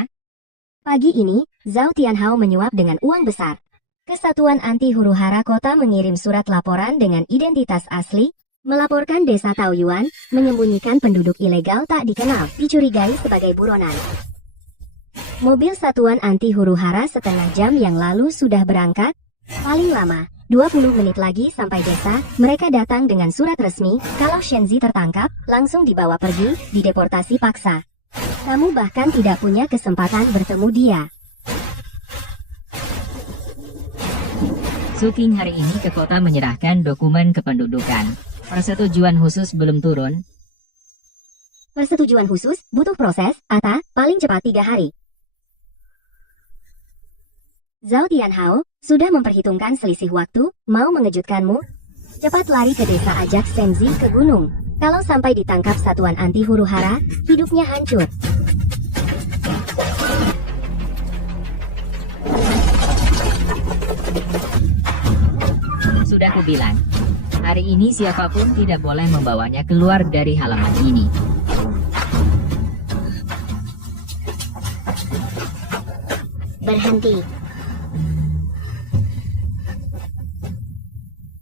Pagi ini, Zhao Tianhao menyuap dengan uang besar. Kesatuan Anti Huru-Hara Kota mengirim surat laporan dengan identitas asli, melaporkan desa Taoyuan, menyembunyikan penduduk ilegal tak dikenal, dicurigai sebagai buronan. Mobil Satuan Anti Huru-Hara setengah jam yang lalu sudah berangkat, paling lama, 20 menit lagi sampai desa, mereka datang dengan surat resmi, kalau Shenzi tertangkap, langsung dibawa pergi, dideportasi paksa. Kamu bahkan tidak punya kesempatan bertemu dia. Su King hari ini ke kota menyerahkan dokumen kependudukan. Persetujuan khusus belum turun. Persetujuan khusus butuh proses, Ata, paling cepat 3 hari. Zhao Tianhao sudah memperhitungkan selisih waktu, mau mengejutkanmu? Cepat lari ke desa ajak Senzi ke gunung. Kalau sampai ditangkap satuan anti huru-hara, hidupnya hancur. Sudah kubilang, hari ini siapapun tidak boleh membawanya keluar dari halaman ini. Berhenti.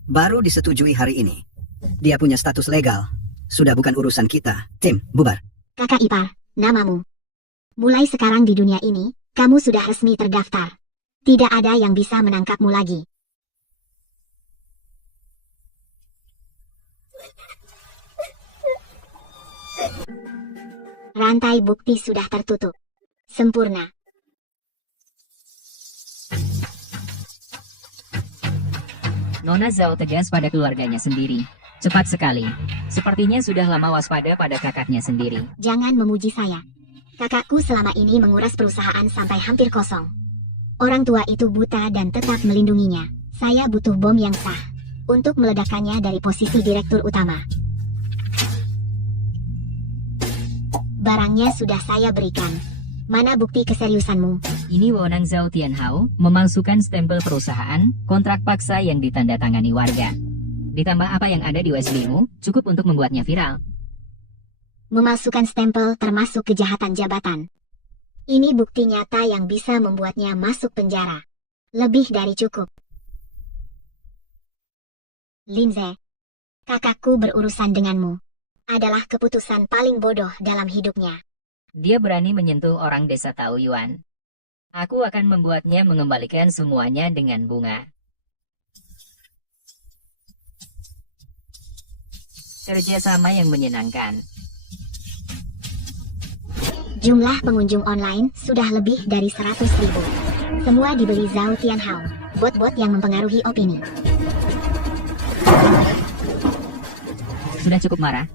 Baru disetujui hari ini. Dia punya status legal. Sudah bukan urusan kita. Tim, bubar. Kakak ipar, namamu. Mulai sekarang di dunia ini, kamu sudah resmi terdaftar. Tidak ada yang bisa menangkapmu lagi. Rantai bukti sudah tertutup. Sempurna. Nona Zhao tegas pada keluarganya sendiri. Cepat sekali. Sepertinya sudah lama waspada pada kakaknya sendiri. Jangan memuji saya. Kakakku selama ini menguras perusahaan sampai hampir kosong. Orang tua itu buta dan tetap melindunginya. Saya butuh bom yang sah untuk meledakkannya dari posisi direktur utama. Barangnya sudah saya berikan. Mana bukti keseriusanmu? Ini wewenang Zhao Tianhao memalsukan stempel perusahaan, kontrak paksa yang ditandatangani warga. Ditambah apa yang ada di USB-mu, cukup untuk membuatnya viral. Memalsukan stempel termasuk kejahatan jabatan. Ini bukti nyata yang bisa membuatnya masuk penjara. Lebih dari cukup. Lindsay, kakakku berurusan denganmu. Adalah keputusan paling bodoh dalam hidupnya. Dia berani menyentuh orang desa Taoyuan. Aku akan membuatnya mengembalikan semuanya dengan bunga. Kerjasama yang menyenangkan. Jumlah pengunjung online sudah lebih dari 100.000. Semua dibeli Zhao Tianhao, bot-bot yang mempengaruhi opini. Sudah cukup marah?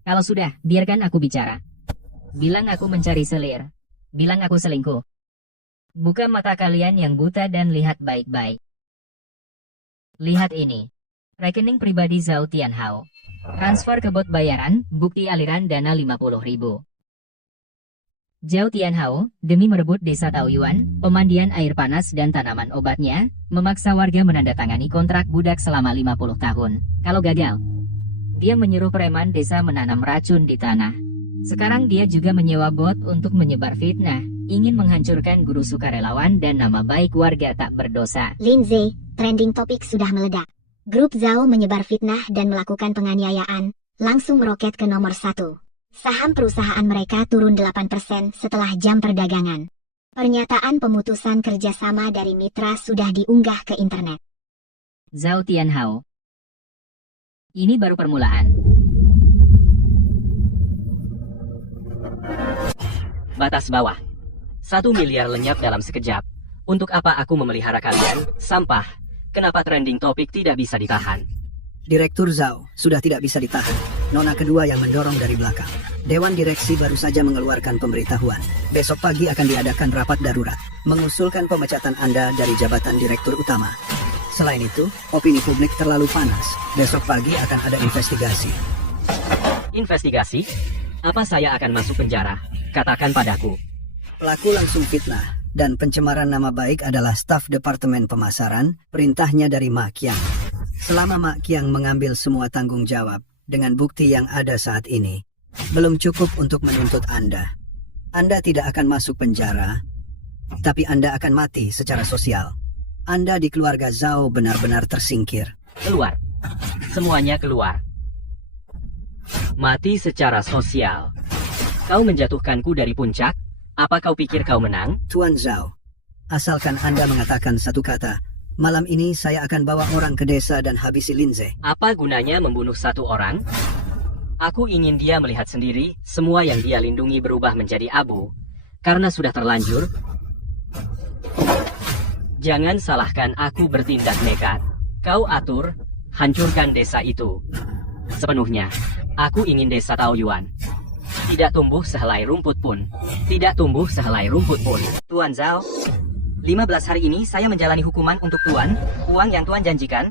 Kalau sudah, biarkan aku bicara. Bilang aku mencari selir. Bilang aku selingkuh. Buka mata kalian yang buta dan lihat baik-baik. Lihat ini. Rekening pribadi Zhao Tianhao. Transfer ke bot bayaran, bukti aliran dana 50.000. Zhao Tianhao, demi merebut desa Taoyuan, pemandian air panas dan tanaman obatnya, memaksa warga menandatangani kontrak budak selama 50 tahun. Kalau gagal, dia menyuruh preman desa menanam racun di tanah. Sekarang dia juga menyewa bot untuk menyebar fitnah, ingin menghancurkan guru sukarelawan dan nama baik warga tak berdosa. Lindsay, trending topik sudah meledak. Grup Zhao menyebar fitnah dan melakukan penganiayaan, langsung meroket ke nomor 1. Saham perusahaan mereka turun 8% setelah jam perdagangan. Pernyataan pemutusan kerjasama dari mitra sudah diunggah ke internet. Zhao Tianhao. Ini baru permulaan. Batas bawah. 1 miliar lenyap dalam sekejap. Untuk apa aku memelihara kalian? Sampah. Kenapa trending topik tidak bisa ditahan? Direktur Zhao sudah tidak bisa ditahan. Nona kedua yang mendorong dari belakang. Dewan direksi baru saja mengeluarkan pemberitahuan. Besok pagi akan diadakan rapat darurat, mengusulkan pemecatan Anda dari jabatan direktur utama. Selain itu, opini publik terlalu panas. Besok pagi akan ada investigasi. Investigasi? Apa saya akan masuk penjara? Katakan padaku. Pelaku langsung fitnah dan pencemaran nama baik adalah staf Departemen Pemasaran, perintahnya dari Ma Qiang. Selama Ma Qiang mengambil semua tanggung jawab dengan bukti yang ada saat ini, belum cukup untuk menuntut Anda. Anda tidak akan masuk penjara, tapi Anda akan mati secara sosial. Anda di keluarga Zhao benar-benar tersingkir. Keluar. Semuanya keluar. Mati secara sosial. Kau menjatuhkanku dari puncak? Apa kau pikir kau menang? Tuan Zhao, asalkan Anda mengatakan satu kata, malam ini saya akan bawa orang ke desa dan habisi Lindsay. Apa gunanya membunuh satu orang? Aku ingin dia melihat sendiri semua yang dia lindungi berubah menjadi abu. Karena sudah terlanjur. Jangan salahkan aku bertindak nekat. Kau atur, hancurkan desa itu. Sepenuhnya, aku ingin desa Taoyuan. Tidak tumbuh sehelai rumput pun. Tidak tumbuh sehelai rumput pun. Tuan Zhao, 15 hari ini saya menjalani hukuman untuk Tuan, uang yang Tuan janjikan.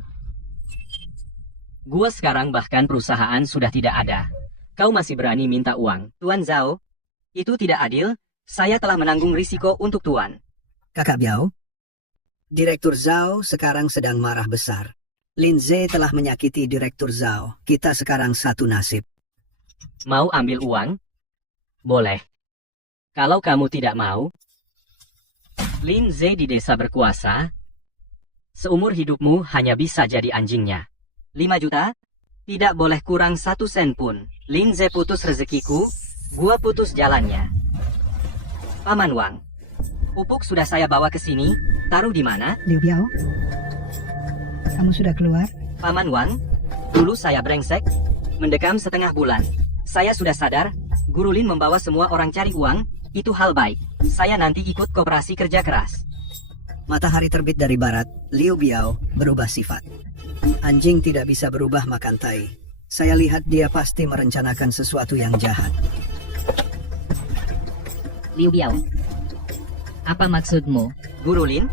Gua sekarang bahkan perusahaan sudah tidak ada. Kau masih berani minta uang. Tuan Zhao, itu tidak adil, saya telah menanggung risiko untuk Tuan. Kakak Biao, Direktur Zhao sekarang sedang marah besar. Lin Ze telah menyakiti Direktur Zhao. Kita sekarang satu nasib. Mau ambil uang? Boleh. Kalau kamu tidak mau, Lin Ze di desa berkuasa, seumur hidupmu hanya bisa jadi anjingnya. 5 juta? Tidak boleh kurang 1 sen pun. Lin Ze putus rezekiku, gua putus jalannya. Paman Wang, pupuk sudah saya bawa ke sini, taruh di mana? Liu Biao, kamu sudah keluar? Paman Wang, dulu saya brengsek, mendekam setengah bulan. Saya sudah sadar, Guru Lin membawa semua orang cari uang, itu hal baik. Saya nanti ikut koperasi kerja keras. Matahari terbit dari barat, Liu Biao berubah sifat. Anjing tidak bisa berubah makan tai. Saya lihat dia pasti merencanakan sesuatu yang jahat. Liu Biao, apa maksudmu? Guru Lin?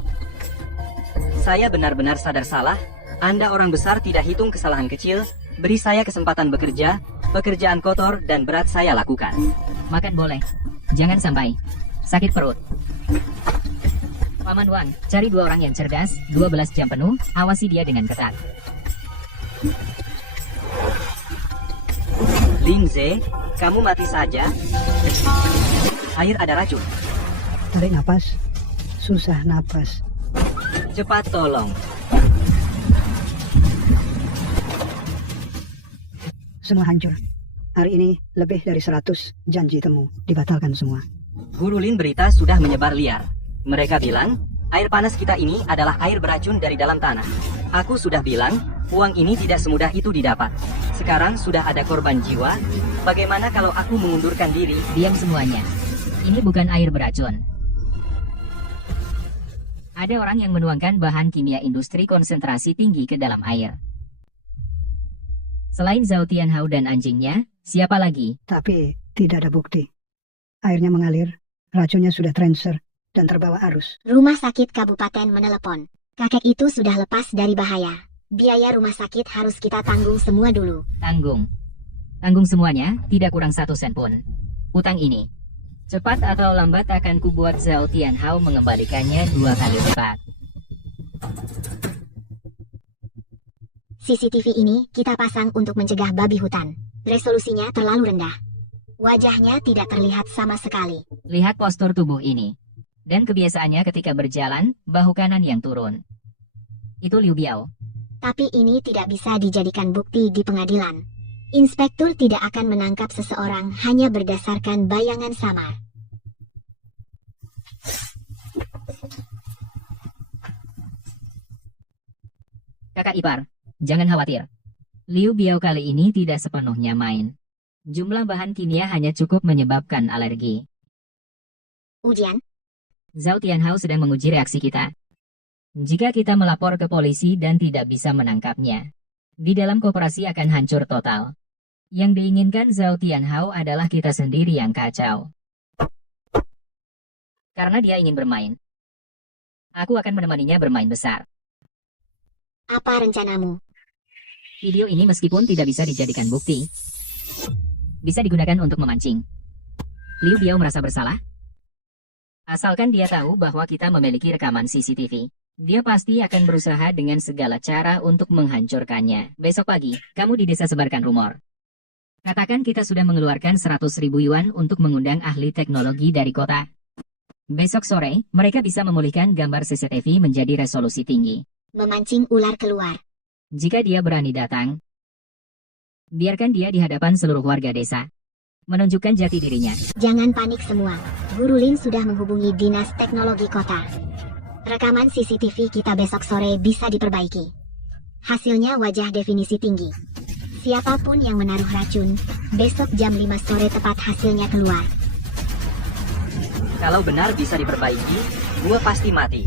Saya benar-benar sadar salah. Anda orang besar tidak hitung kesalahan kecil. Beri saya kesempatan bekerja. Pekerjaan kotor dan berat saya lakukan. Makan boleh. Jangan sampai sakit perut. Paman Wang, cari 2 orang yang cerdas, 12 jam penuh, awasi dia dengan ketat. Lin Ze, kamu mati saja. Air ada racun. Tarik napas. Susah napas. Cepat tolong. Semua hancur. Hari ini lebih dari 100 janji temu dibatalkan semua. Guru Lin berita sudah menyebar liar. Mereka bilang, air panas kita ini adalah air beracun dari dalam tanah. Aku sudah bilang, uang ini tidak semudah itu didapat. Sekarang sudah ada korban jiwa. Bagaimana kalau aku mengundurkan diri? Diam semuanya. Ini bukan air beracun. Ada orang yang menuangkan bahan kimia industri konsentrasi tinggi ke dalam air. Selain Zhao Tianhao dan anjingnya, siapa lagi? Tapi tidak ada bukti. Airnya mengalir, racunnya sudah transfer dan terbawa arus. Rumah sakit kabupaten menelepon. Kakek itu sudah lepas dari bahaya. Biaya rumah sakit harus kita tanggung semua dulu. Tanggung. Tanggung semuanya, tidak kurang 1 sen pun. Utang ini. Cepat atau lambat akan kubuat Zhao Tianhao mengembalikannya 2 kali lipat. CCTV ini kita pasang untuk mencegah babi hutan. Resolusinya terlalu rendah. Wajahnya tidak terlihat sama sekali. Lihat postur tubuh ini. Dan kebiasaannya ketika berjalan, bahu kanan yang turun. Itu Liu Biao. Tapi ini tidak bisa dijadikan bukti di pengadilan. Inspektur tidak akan menangkap seseorang hanya berdasarkan bayangan samar. Kakak ipar, jangan khawatir. Liu Biao kali ini tidak sepenuhnya main. Jumlah bahan kimia hanya cukup menyebabkan alergi. Ujian? Zhao Tianhao sedang menguji reaksi kita. Jika kita melapor ke polisi dan tidak bisa menangkapnya, di dalam koperasi akan hancur total. Yang diinginkan Zhao Tianhao adalah kita sendiri yang kacau. Karena dia ingin bermain. Aku akan menemaninya bermain besar. Apa rencanamu? Video ini meskipun tidak bisa dijadikan bukti, bisa digunakan untuk memancing. Liu Biao merasa bersalah? Asalkan dia tahu bahwa kita memiliki rekaman CCTV, dia pasti akan berusaha dengan segala cara untuk menghancurkannya. Besok pagi, kamu di desa sebarkan rumor. Katakan kita sudah mengeluarkan 100.000 yuan untuk mengundang ahli teknologi dari kota. Besok sore, mereka bisa memulihkan gambar CCTV menjadi resolusi tinggi. Memancing ular keluar. Jika dia berani datang, biarkan dia di hadapan seluruh warga desa. Menunjukkan jati dirinya. Jangan panik semua. Guru Lin sudah menghubungi Dinas Teknologi Kota. Rekaman CCTV kita besok sore bisa diperbaiki. Hasilnya wajah definisi tinggi. Siapapun yang menaruh racun, besok jam 5 sore tepat hasilnya keluar. Kalau benar bisa diperbaiki, gua pasti mati.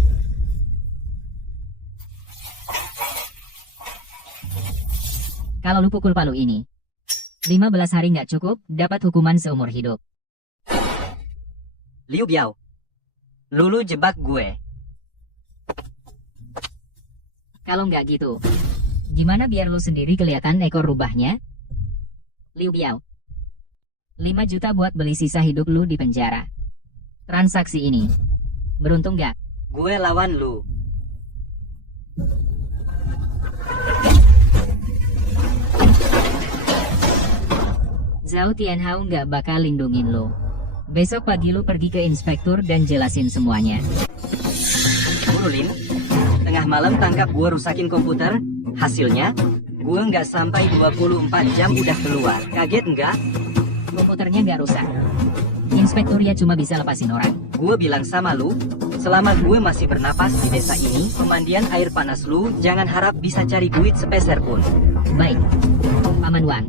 Kalau lu pukul palu ini, 15 hari nggak cukup, dapat hukuman seumur hidup. Liu Biao. Lu jebak gue. Kalau nggak gitu, gimana biar lu sendiri kelihatan ekor rubahnya? Liu Biao. 5 juta buat beli sisa hidup lu di penjara. Transaksi ini, beruntung nggak? Gue lawan lu. Zhao Tianhao nggak bakal lindungin lo. Besok pagi lu pergi ke inspektur dan jelasin semuanya. Guru Lin, tengah malam tangkap gue rusakin komputer, hasilnya, gue nggak sampai 24 jam udah keluar. Kaget nggak? Komputernya nggak rusak. Inspektur ya cuma bisa lepasin orang. Gue bilang sama lu, selama gue masih bernapas di desa ini, pemandian air panas lu jangan harap bisa cari duit sepeser pun. Baik, Paman Wang,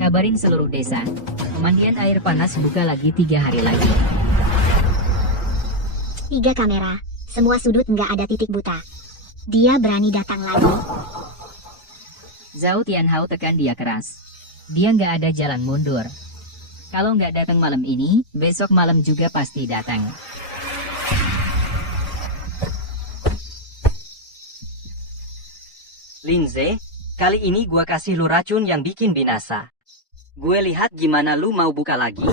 kabarin seluruh desa. Pemandian air panas buka lagi 3 hari lagi. 3 kamera, semua sudut nggak ada titik buta. Dia berani datang lagi. Zhao Tianhao tekan dia keras. Dia nggak ada jalan mundur. Kalau nggak datang malam ini, besok malam juga pasti datang. Linze, kali ini gue kasih lu racun yang bikin binasa. Gue lihat gimana lu mau buka lagi.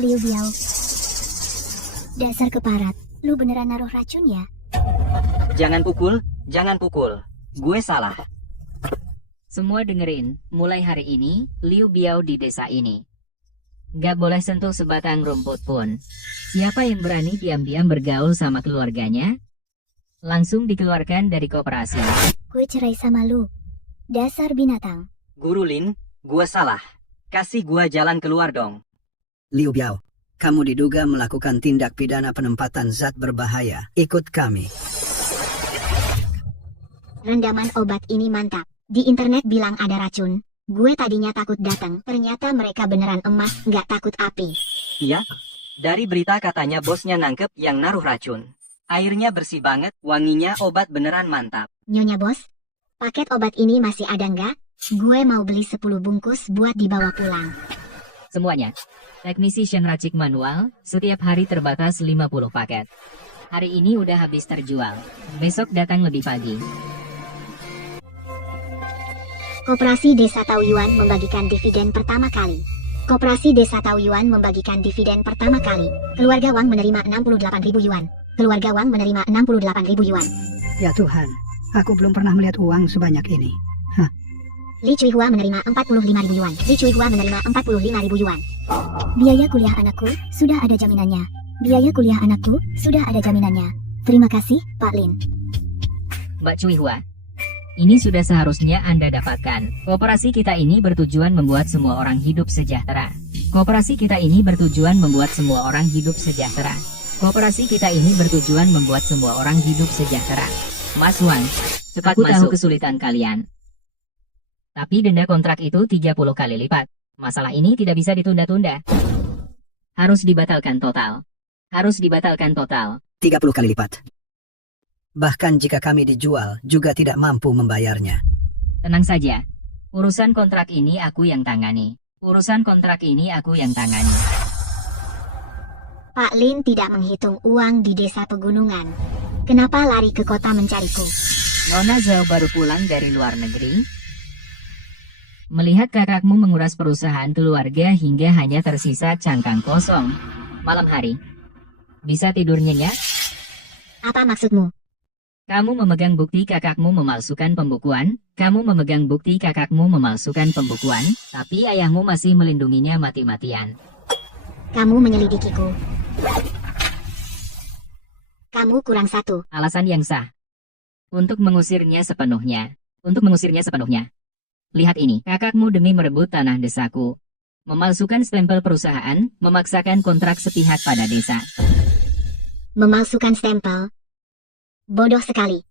Liu Biao. Dasar keparat, lu beneran naruh racun ya? Jangan pukul, jangan pukul. Gue salah. Semua dengerin, mulai hari ini, Liu Biao di desa ini. Gak boleh sentuh sebatang rumput pun. Siapa yang berani diam-diam bergaul sama keluarganya, langsung dikeluarkan dari koperasi. Gue cerai sama lu. Dasar binatang. Guru Lin, gue salah. Kasih gue jalan keluar dong. Liu Biao, kamu diduga melakukan tindak pidana penempatan zat berbahaya. Ikut kami. Rendaman obat ini mantap. Di internet bilang ada racun. Gue tadinya takut datang, ternyata mereka beneran emas, nggak takut api. Iya, dari berita katanya bosnya nangkep yang naruh racun. Airnya bersih banget, wanginya obat beneran mantap. Nyonya bos, paket obat ini masih ada nggak? Gue mau beli 10 bungkus buat dibawa pulang. Semuanya. Teknisi Shen racik manual, setiap hari terbatas 50 paket. Hari ini udah habis terjual. Besok datang lebih pagi. Koperasi Desa Taoyuan membagikan dividen pertama kali. Koperasi Desa Taoyuan membagikan dividen pertama kali. Keluarga Wang menerima 68.000 yuan. Keluarga Wang menerima 68.000 yuan. Ya Tuhan, aku belum pernah melihat uang sebanyak ini. Li Cuihua menerima 45.000 yuan. Li Cuihua menerima 45.000 yuan. Biaya kuliah anakku sudah ada jaminannya. Biaya kuliah anakku sudah ada jaminannya. Terima kasih, Pak Lin. Mbak Cuihua, ini sudah seharusnya Anda dapatkan. Koperasi kita ini bertujuan membuat semua orang hidup sejahtera. Koperasi kita ini bertujuan membuat semua orang hidup sejahtera. Koperasi kita ini bertujuan membuat semua orang hidup sejahtera. Mas Wang, cepat masuk. Tahu kesulitan kalian. Tapi denda kontrak itu 30 kali lipat. Masalah ini tidak bisa ditunda-tunda. Harus dibatalkan total. Harus dibatalkan total. 30 kali lipat. Bahkan jika kami dijual, juga tidak mampu membayarnya. Tenang saja. Urusan kontrak ini aku yang tangani. Urusan kontrak ini aku yang tangani. Pak Lin tidak menghitung uang di desa pegunungan. Kenapa lari ke kota mencariku? Nona Zhao baru pulang dari luar negeri. Melihat kakakmu menguras perusahaan keluarga hingga hanya tersisa cangkang kosong. Malam hari. Bisa tidur nyenyak? Apa maksudmu? Kamu memegang bukti kakakmu memalsukan pembukuan, kamu memegang bukti kakakmu memalsukan pembukuan, tapi ayahmu masih melindunginya mati-matian. Kamu menyelidikiku. Kamu kurang satu. Alasan yang sah. Untuk mengusirnya sepenuhnya. Untuk mengusirnya sepenuhnya. Lihat ini, kakakmu demi merebut tanah desaku. Memalsukan stempel perusahaan, memaksakan kontrak sepihak pada desa. Memalsukan stempel. Bodoh sekali.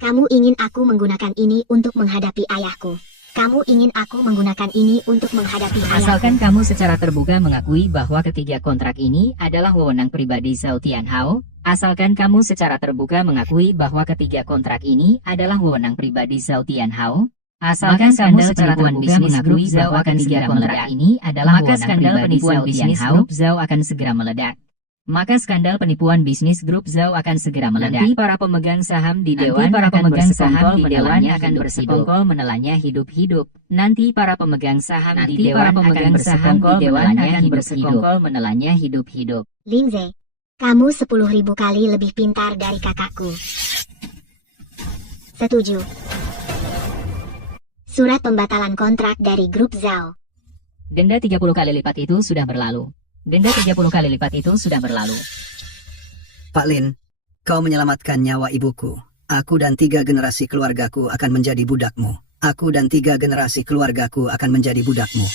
Kamu ingin aku menggunakan ini untuk menghadapi ayahku. Kamu ingin aku menggunakan ini untuk menghadapi ayahku? Asalkan kamu secara terbuka mengakui bahwa ketiga kontrak ini adalah wewenang pribadi Zhao Tianhao. Asalkan kamu secara terbuka mengakui bahwa ketiga kontrak ini adalah wewenang pribadi Zhao Tianhao. Asalkan kamu secara terbuka mengakui bahwa ketiga kontrak ini adalah wewenang pribadi Zhao Tianhao, Zhao akan segera meledak. Maka skandal penipuan bisnis grup Zhao akan segera meledak. Nanti para pemegang saham di dewan akan bersekongkol menelannya hidup-hidup. Nanti para pemegang saham di dewan akan bersekongkol menelannya hidup-hidup. Linze, kamu 10.000 kali lebih pintar dari kakakku. Setuju. Surat pembatalan kontrak dari grup Zhao. Denda 30 kali lipat itu sudah berlalu. Denda 30 kali lipat itu sudah berlalu. Pak Lin, kau menyelamatkan nyawa ibuku. Aku dan 3 generasi keluargaku akan menjadi budakmu. Aku dan 3 generasi keluargaku akan menjadi budakmu.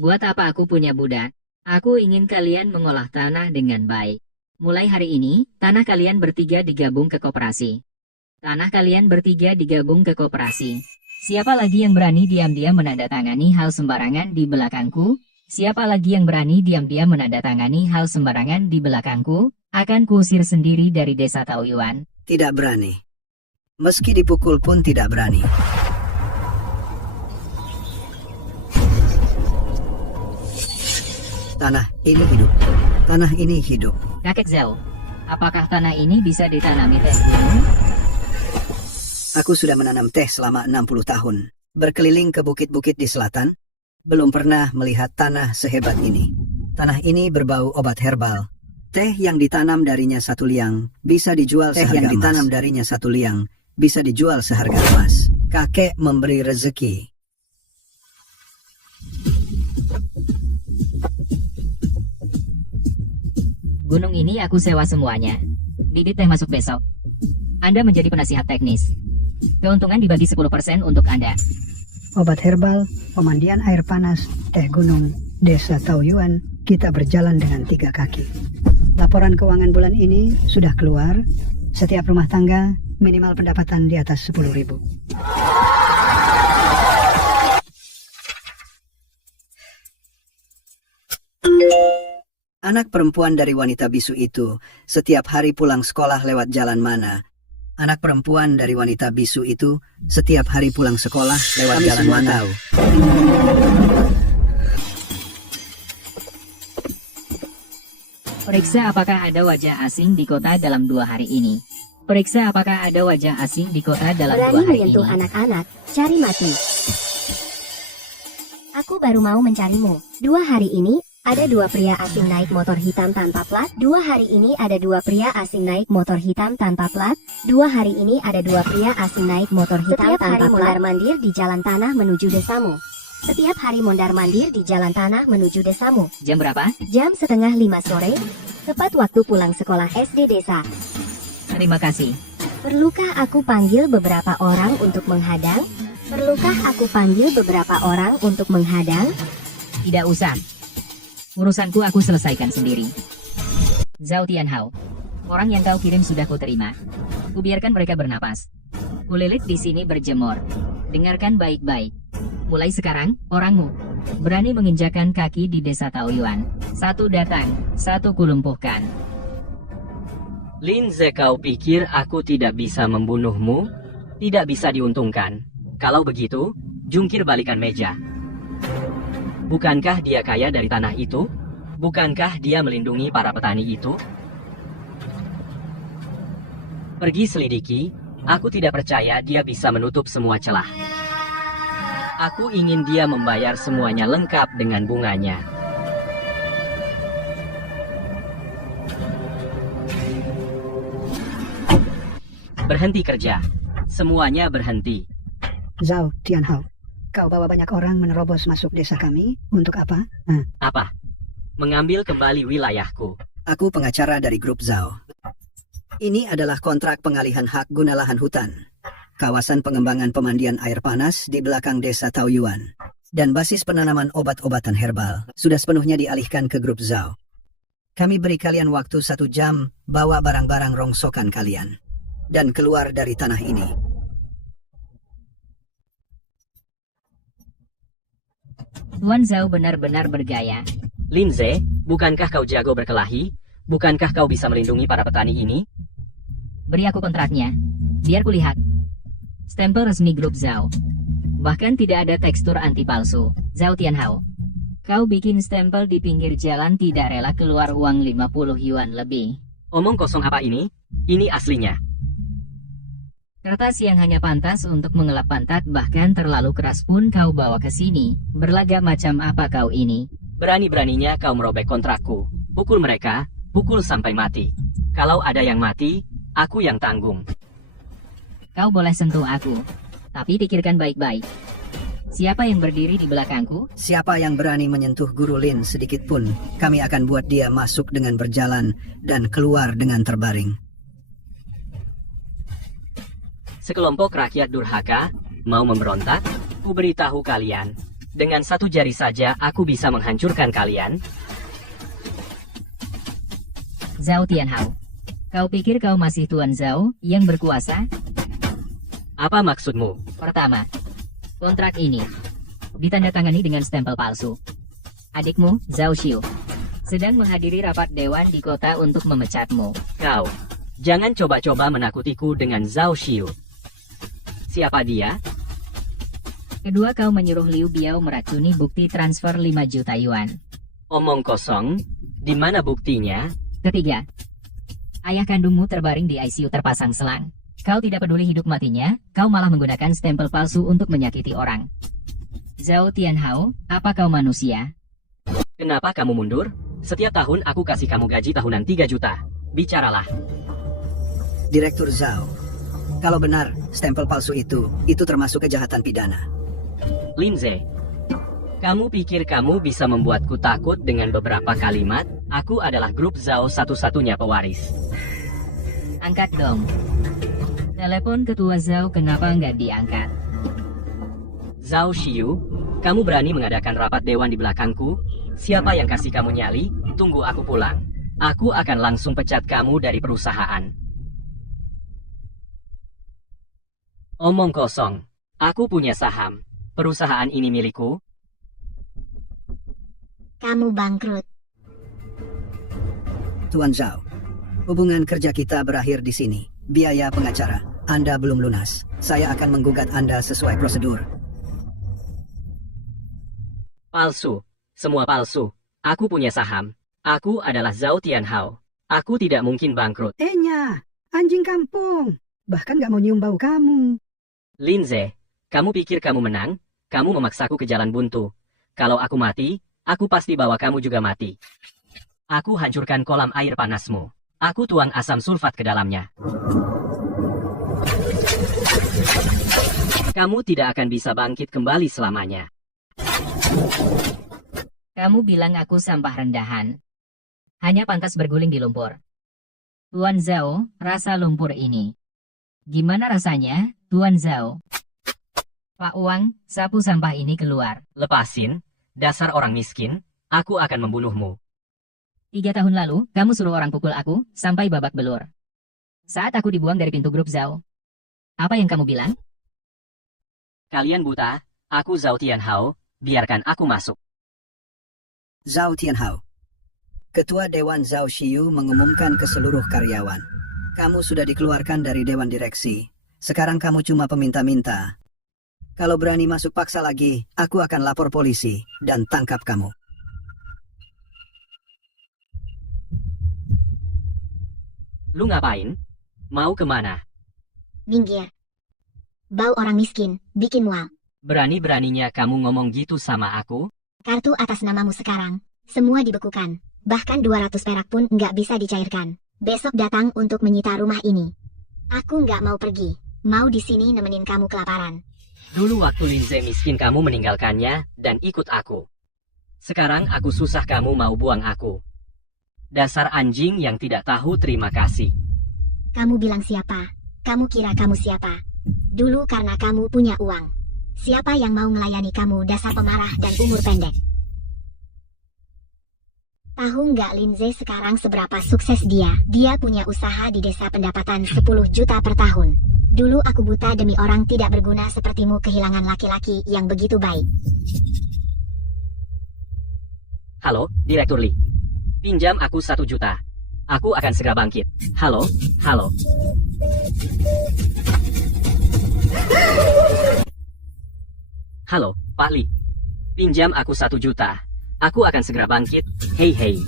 Buat apa aku punya budak? Aku ingin kalian mengolah tanah dengan baik. Mulai hari ini, tanah kalian bertiga digabung ke koperasi. Tanah kalian bertiga digabung ke koperasi. Siapa lagi yang berani diam-diam menandatangani hal sembarangan di belakangku? Siapa lagi yang berani diam-diam menandatangani hal sembarangan di belakangku, akan kuusir sendiri dari desa Taoyuan. Tidak berani. Meski dipukul pun tidak berani. Tanah ini hidup. Tanah ini hidup. Kakek Zhao, apakah tanah ini bisa ditanami teh gunung? Aku sudah menanam teh selama 60 tahun. Berkeliling ke bukit-bukit di selatan. Belum pernah melihat tanah sehebat ini. Tanah ini berbau obat herbal. Teh yang ditanam darinya 1 liang bisa dijual seharga emas. Ditanam darinya 1 liang bisa dijual seharga emas. Kakek memberi rezeki. Gunung ini aku sewa semuanya. Bibit teh masuk besok. Anda menjadi penasihat teknis. Keuntungan dibagi 10% untuk Anda. Obat herbal, pemandian air panas, teh gunung, desa Taoyuan, kita berjalan dengan 3 kaki. Laporan keuangan bulan ini sudah keluar. Setiap rumah tangga minimal pendapatan di atas 10.000. Anak perempuan dari wanita bisu itu setiap hari pulang sekolah lewat jalan mana? Anak perempuan dari wanita bisu itu setiap hari pulang sekolah lewat jalan mana? Tahu. Periksa apakah ada wajah asing di kota dalam 2 hari ini. Periksa apakah ada wajah asing di kota dalam 2 Berani hari menyentuh ini. anak-anak, cari mati. Aku baru mau mencarimu. 2 hari ini, ada 2 pria asing naik motor hitam tanpa plat. 2 hari ini ada 2 pria asing naik motor hitam tanpa plat. 2 hari ini ada 2 pria asing naik motor hitam tanpa plat. Setiap hari mondar-mandir di jalan tanah menuju desamu. Setiap hari mondar-mandir di jalan tanah menuju desamu. Jam berapa? Jam 4:30 sore, tepat waktu pulang sekolah SD desa. Terima kasih. Perlukah aku panggil beberapa orang untuk menghadang? Perlukah aku panggil beberapa orang untuk menghadang? Tidak usah. Urusanku aku selesaikan sendiri. Zhao Tianhao, orang yang kau kirim sudah kuterima. Kubiarkan mereka bernapas. Kulilit di sini berjemur. Dengarkan baik-baik. Mulai sekarang, orangmu berani menginjakan kaki di desa Taoyuan. 1 datang, 1 kulumpuhkan. Linze, kau pikir aku tidak bisa membunuhmu? Tidak bisa diuntungkan. Kalau begitu, jungkir balikan meja. Bukankah dia kaya dari tanah itu? Bukankah dia melindungi para petani itu? Pergi selidiki, aku tidak percaya dia bisa menutup semua celah. Aku ingin dia membayar semuanya lengkap dengan bunganya. Berhenti kerja. Semuanya berhenti. Zhao Tianhao, kau bawa banyak orang menerobos masuk desa kami. Untuk apa? Apa? Mengambil kembali wilayahku. Aku pengacara dari grup Zhao. Ini adalah kontrak pengalihan hak guna lahan hutan. Kawasan pengembangan pemandian air panas di belakang desa Taoyuan. Dan basis penanaman obat-obatan herbal sudah sepenuhnya dialihkan ke grup Zhao. Kami beri kalian waktu 1 jam bawa barang-barang rongsokan kalian. Dan keluar dari tanah ini. Tuan Zhao benar-benar bergaya. Lindsay, bukankah kau jago berkelahi? Bukankah kau bisa melindungi para petani ini? Beri aku kontraknya. Biar kulihat. Stempel resmi grup Zhao. Bahkan tidak ada tekstur anti palsu. Zhao Tianhao. Kau bikin stempel di pinggir jalan tidak rela keluar uang 50 yuan lebih. Omong kosong apa ini? Ini aslinya. Kertas yang hanya pantas untuk mengelap pantat bahkan terlalu keras pun kau bawa ke sini. Berlagak macam apa kau ini? Berani-beraninya kau merobek kontrakku. Pukul mereka, pukul sampai mati. Kalau ada yang mati, aku yang tanggung. Kau boleh sentuh aku, tapi pikirkan baik-baik. Siapa yang berdiri di belakangku? Siapa yang berani menyentuh Guru Lin sedikit pun, kami akan buat dia masuk dengan berjalan dan keluar dengan terbaring. Sekelompok rakyat durhaka, mau memberontak? Ku beritahu kalian, dengan satu jari saja aku bisa menghancurkan kalian. Zhao Tianhao. Kau pikir kau masih Tuan Zhao yang berkuasa? Apa maksudmu? Pertama, kontrak ini ditandatangani dengan stempel palsu. Adikmu, Zhao Xiu, sedang menghadiri rapat dewan di kota untuk memecatmu. Kau, jangan coba-coba menakutiku dengan Zhao Xiu. Siapa dia? Kedua, kau menyuruh Liu Biao meracuni bukti transfer 5 juta yuan. Omong kosong, di mana buktinya? Ketiga, ayah kandungmu terbaring di ICU terpasang selang. Kau tidak peduli hidup matinya, kau malah menggunakan stempel palsu untuk menyakiti orang. Zhao Tianhao, apa kau manusia? Kenapa kamu mundur? Setiap tahun aku kasih kamu gaji tahunan 3 juta. Bicaralah. Direktur Zhao, kalau benar stempel palsu itu termasuk kejahatan pidana. Lindsay, kamu pikir kamu bisa membuatku takut dengan beberapa kalimat? Aku adalah grup Zhao satu-satunya pewaris. Angkat dong. Telepon ketua Zhao kenapa nggak diangkat? Zhao Xiu, kamu berani mengadakan rapat dewan di belakangku? Siapa yang kasih kamu nyali? Tunggu aku pulang. Aku akan langsung pecat kamu dari perusahaan. Omong kosong. Aku punya saham. Perusahaan ini milikku. Kamu bangkrut. Tuan Zhao, hubungan kerja kita berakhir di sini. Biaya pengacara, Anda belum lunas. Saya akan menggugat Anda sesuai prosedur. Palsu. Semua palsu. Aku punya saham. Aku adalah Zhao Tianhao. Aku tidak mungkin bangkrut. Nya, anjing kampung. Bahkan gak mau nyium bau kamu. Lindsay, kamu pikir kamu menang? Kamu memaksaku ke jalan buntu. Kalau aku mati, aku pasti bawa kamu juga mati. Aku hancurkan kolam air panasmu. Aku tuang asam sulfat ke dalamnya. Kamu tidak akan bisa bangkit kembali selamanya. Kamu bilang aku sampah rendahan. Hanya pantas berguling di lumpur. Tuan Zhao, rasa lumpur ini. Gimana rasanya, Tuan Zhao? Pak Wang, sapu sampah ini keluar. Lepasin, dasar orang miskin, aku akan membunuhmu. 3 tahun lalu, kamu suruh orang pukul aku, sampai babak belur. Saat aku dibuang dari pintu grup Zhao. Apa yang kamu bilang? Kalian buta, aku Zhao Tianhao, biarkan aku masuk. Zhao Tianhao, Ketua Dewan Zhao Xiu mengumumkan ke seluruh karyawan. Kamu sudah dikeluarkan dari Dewan Direksi. Sekarang kamu cuma peminta-minta. Kalau berani masuk paksa lagi, aku akan lapor polisi dan tangkap kamu. Lu ngapain? Mau kemana? Minggir. Bau orang miskin, bikin mual. Berani-beraninya kamu ngomong gitu sama aku? Kartu atas namamu sekarang, semua dibekukan. Bahkan 200 perak pun nggak bisa dicairkan. Besok datang untuk menyita rumah ini. Aku nggak mau pergi. Mau di sini nemenin kamu kelaparan. Dulu waktu Lindsay miskin kamu meninggalkannya dan ikut aku. Sekarang aku susah kamu mau buang aku. Dasar anjing yang tidak tahu terima kasih. Kamu bilang siapa? Kamu kira kamu siapa? Dulu karena kamu punya uang. Siapa yang mau melayani kamu dasar pemarah dan umur pendek? Tahu nggak Lindsay sekarang seberapa sukses dia? Dia punya usaha di desa pendapatan 10 juta per tahun. Dulu aku buta demi orang tidak berguna sepertimu kehilangan laki-laki yang begitu baik. Halo, Direktur Lee. Pinjam aku 1 juta. Aku akan segera bangkit. Halo, halo. Halo, Pak Lee. Pinjam aku 1 juta. Aku akan segera bangkit. Hei hei.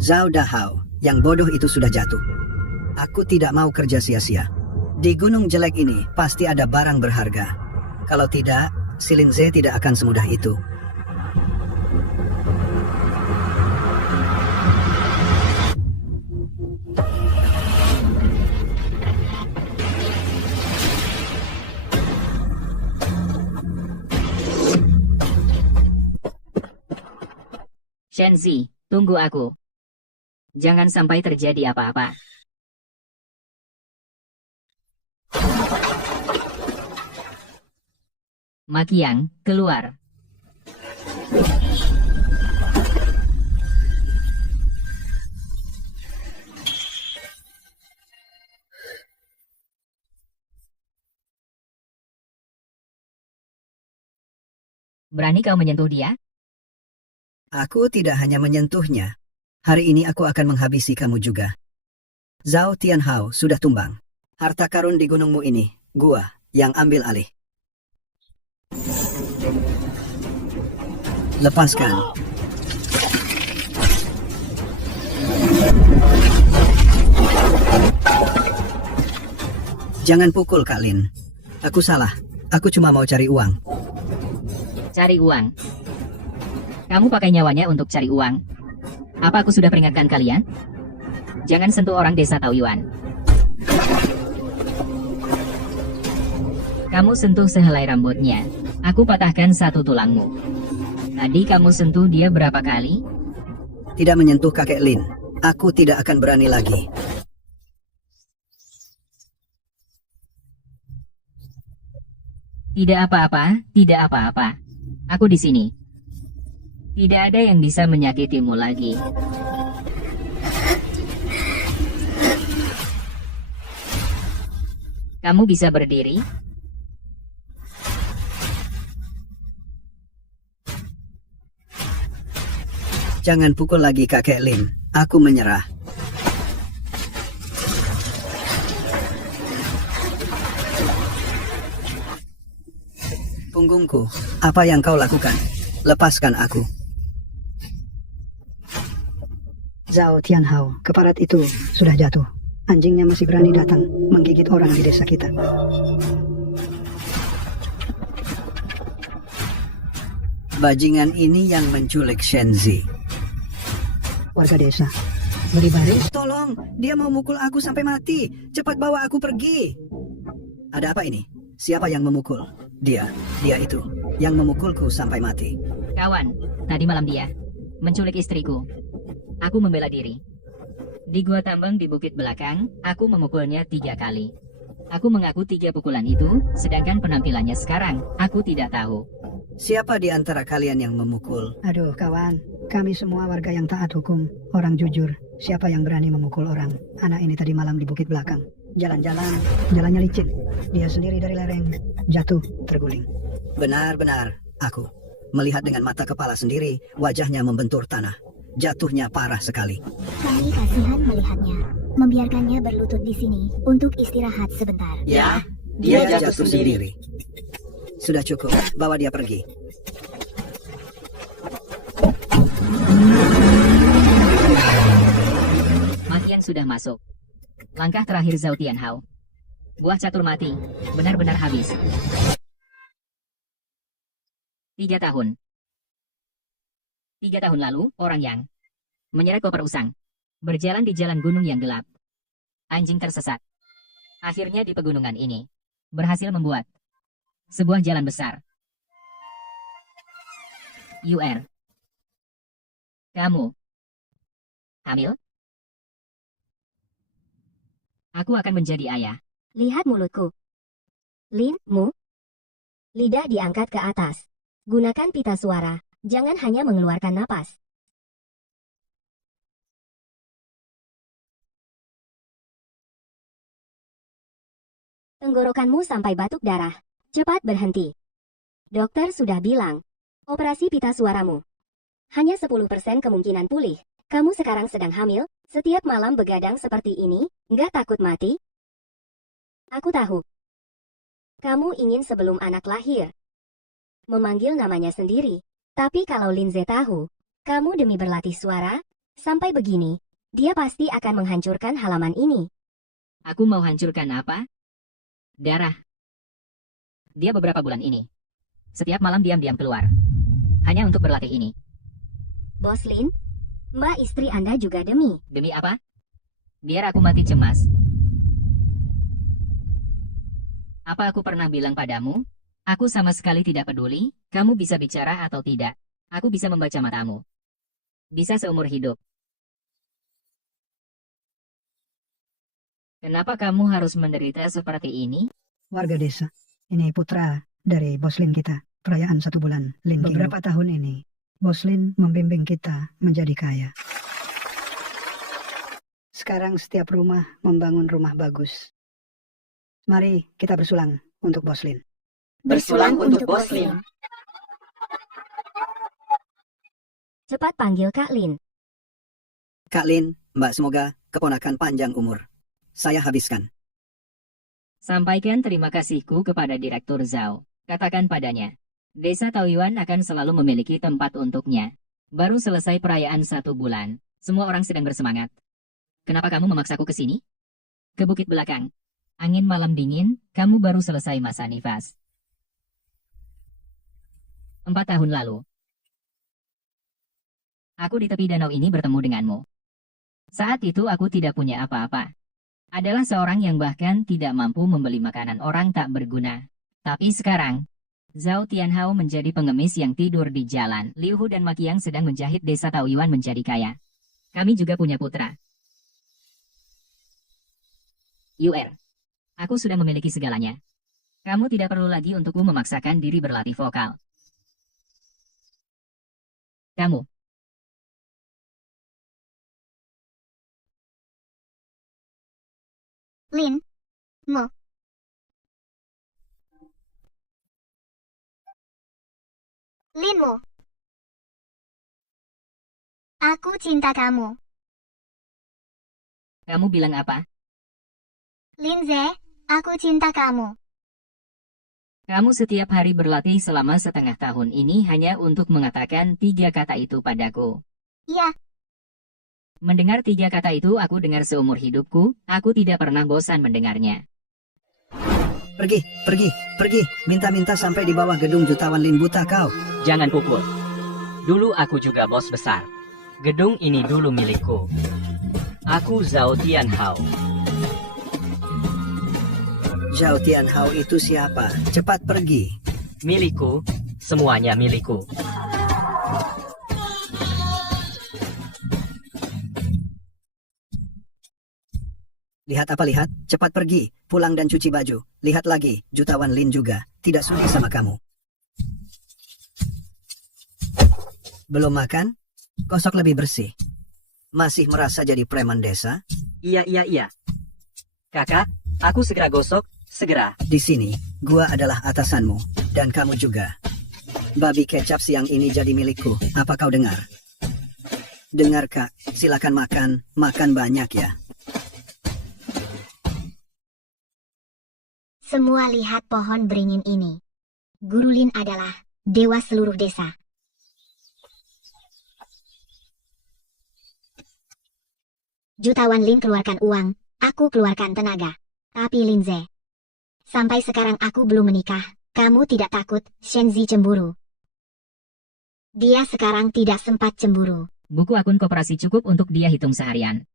Zhao Dahao, yang bodoh itu sudah jatuh. Aku tidak mau kerja sia-sia. Di gunung jelek ini pasti ada barang berharga. Kalau tidak, si Lin Ze tidak akan semudah itu. Shenzi, tunggu aku. Jangan sampai terjadi apa-apa. Makiang, keluar. Berani kau menyentuh dia? Aku tidak hanya menyentuhnya. Hari ini aku akan menghabisi kamu juga. Zhao Tianhao sudah tumbang. Harta karun di gunungmu ini, gua yang ambil alih. Lepaskan. Jangan pukul Kak Lin. Aku salah. Aku cuma mau cari uang. Cari uang. Kamu pakai nyawanya untuk cari uang. Apa aku sudah peringatkan kalian? Jangan sentuh orang desa Taoyuan. Kamu sentuh sehelai rambutnya. Aku patahkan 1 tulangmu. Tadi kamu sentuh dia berapa kali? Tidak menyentuh kakek Lin. Aku tidak akan berani lagi. Tidak apa-apa, tidak apa-apa. Aku di sini. Tidak ada yang bisa menyakitimu lagi. Kamu bisa berdiri? Jangan pukul lagi kakek Lin. Aku menyerah. Punggungku, apa yang kau lakukan? Lepaskan aku. Zhao Tianhao, keparat itu sudah jatuh. Anjingnya masih berani datang menggigit orang di desa kita. Bajingan ini yang menculik Shenzi. Warga desa, lebih baik Tolong, dia mau mukul aku sampai mati. Cepat bawa aku pergi. Ada apa ini? Siapa yang memukul? Dia itu, yang memukulku sampai mati. Kawan, tadi malam dia menculik istriku. Aku membela diri. Di gua tambang di bukit belakang, aku memukulnya 3 kali. Aku mengaku 3 pukulan itu, sedangkan penampilannya sekarang, aku tidak tahu. Siapa di antara kalian yang memukul? Aduh kawan, kami semua warga yang taat hukum, orang jujur. Siapa yang berani memukul orang? Anak ini tadi malam di bukit belakang. Jalan-jalan, jalannya licin. Dia sendiri dari lereng, jatuh, terguling. Benar-benar, aku melihat dengan mata kepala sendiri, wajahnya membentur tanah. Jatuhnya parah sekali. Kami kasihan melihatnya. Membiarkannya berlutut di sini untuk istirahat sebentar. Ya, dia jatuh sendiri. Sudah cukup, bawa dia pergi. Makian sudah masuk. Langkah terakhir Zhao Tianhao. Buah catur mati, benar-benar habis. 3 tahun. 3 tahun lalu, orang yang menyeret koper usang, berjalan di jalan gunung yang gelap. Anjing tersesat. Akhirnya di pegunungan ini, berhasil membuat sebuah jalan besar. UR. Kamu hamil? Aku akan menjadi ayah. Lihat mulutku. Lin, mu. Lidah diangkat ke atas. Gunakan pita suara. Jangan hanya mengeluarkan napas. Tenggorokanmu sampai batuk darah. Cepat berhenti. Dokter sudah bilang, operasi pita suaramu. Hanya 10% kemungkinan pulih. Kamu sekarang sedang hamil, setiap malam begadang seperti ini, nggak takut mati? Aku tahu. Kamu ingin sebelum anak lahir memanggil namanya sendiri. Tapi kalau Lindsay tahu, kamu demi berlatih suara, sampai begini, dia pasti akan menghancurkan halaman ini. Aku mau hancurkan apa? Darah. Dia beberapa bulan ini. Setiap malam diam-diam keluar. Hanya untuk berlatih ini. Bos Lin, Mbak istri Anda juga demi. Demi apa? Biar aku mati cemas. Apa aku pernah bilang padamu? Aku sama sekali tidak peduli, kamu bisa bicara atau tidak. Aku bisa membaca matamu. Bisa seumur hidup. Kenapa kamu harus menderita seperti ini? Warga desa, ini putra dari Bos Lin kita. Perayaan 1 bulan Lin King. Beberapa tahun ini, Bos Lin membimbing kita menjadi kaya. Sekarang setiap rumah membangun rumah bagus. Mari kita bersulang untuk Bos Lin. Bersulang untuk Bos Lin. Cepat panggil Kak Lin. Kak Lin, Mbak semoga keponakan panjang umur. Saya habiskan. Sampaikan terima kasihku kepada Direktur Zhao. Katakan padanya, Desa Taoyuan akan selalu memiliki tempat untuknya. Baru selesai perayaan 1 bulan. Semua orang sedang bersemangat. Kenapa kamu memaksaku ke sini? Ke bukit belakang. Angin malam dingin, kamu baru selesai masa nifas. 4 tahun lalu. Aku di tepi danau ini bertemu denganmu. Saat itu aku tidak punya apa-apa. Adalah seorang yang bahkan tidak mampu membeli makanan orang tak berguna. Tapi sekarang, Zhao Tianhao menjadi pengemis yang tidur di jalan. Liu Hu dan Maqiang sedang menjahit desa Taoyuan menjadi kaya. Kami juga punya putra. Yuer, aku sudah memiliki segalanya. Kamu tidak perlu lagi untukku memaksakan diri berlatih vokal. Kamu. Lin, Mo. Linmu. Aku cinta kamu. Kamu bilang apa? Lindsay, aku cinta kamu. Kamu setiap hari berlatih selama setengah tahun ini hanya untuk mengatakan 3 kata itu padaku. Ya, Mendengar 3 kata itu aku dengar seumur hidupku, aku tidak pernah bosan mendengarnya. Pergi, pergi, pergi. Minta-minta sampai di bawah gedung jutawan Lin buta kau. Jangan pukul. Dulu aku juga bos besar. Gedung ini dulu milikku. Aku Zhao Tianhao. Zhao Tianhao itu siapa? Cepat pergi. Milikku, semuanya milikku. Lihat apa lihat? Cepat pergi. Pulang dan cuci baju. Lihat lagi, jutawan Lin juga. Tidak sudi sama kamu. Belum makan? Gosok lebih bersih. Masih merasa jadi preman desa? Iya. Kakak, aku segera gosok, segera. Di sini, gua adalah atasanmu. Dan kamu juga. Babi kecap siang ini jadi milikku. Apa kau dengar? Dengar kak, silakan makan. Makan banyak ya. semua lihat pohon beringin ini. Guru Lin adalah dewa seluruh desa. Jutawan Lin keluarkan uang, aku keluarkan tenaga. Tapi Lindsay, sampai sekarang aku belum menikah. Kamu tidak takut Shenzi cemburu? Dia sekarang tidak sempat cemburu. Buku akun koperasi cukup untuk dia hitung seharian.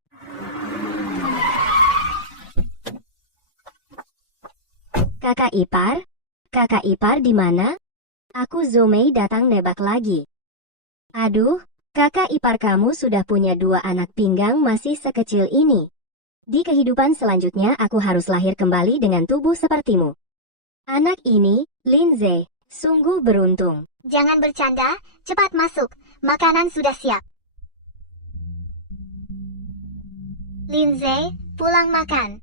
Kakak ipar di mana? Aku Zomei datang nebak lagi. Aduh, kakak ipar kamu sudah punya 2 anak pinggang masih sekecil ini. Di kehidupan selanjutnya aku harus lahir kembali dengan tubuh sepertimu. Anak ini, Lindsay, sungguh beruntung. Jangan bercanda, cepat masuk. Makanan sudah siap. Lindsay, pulang makan.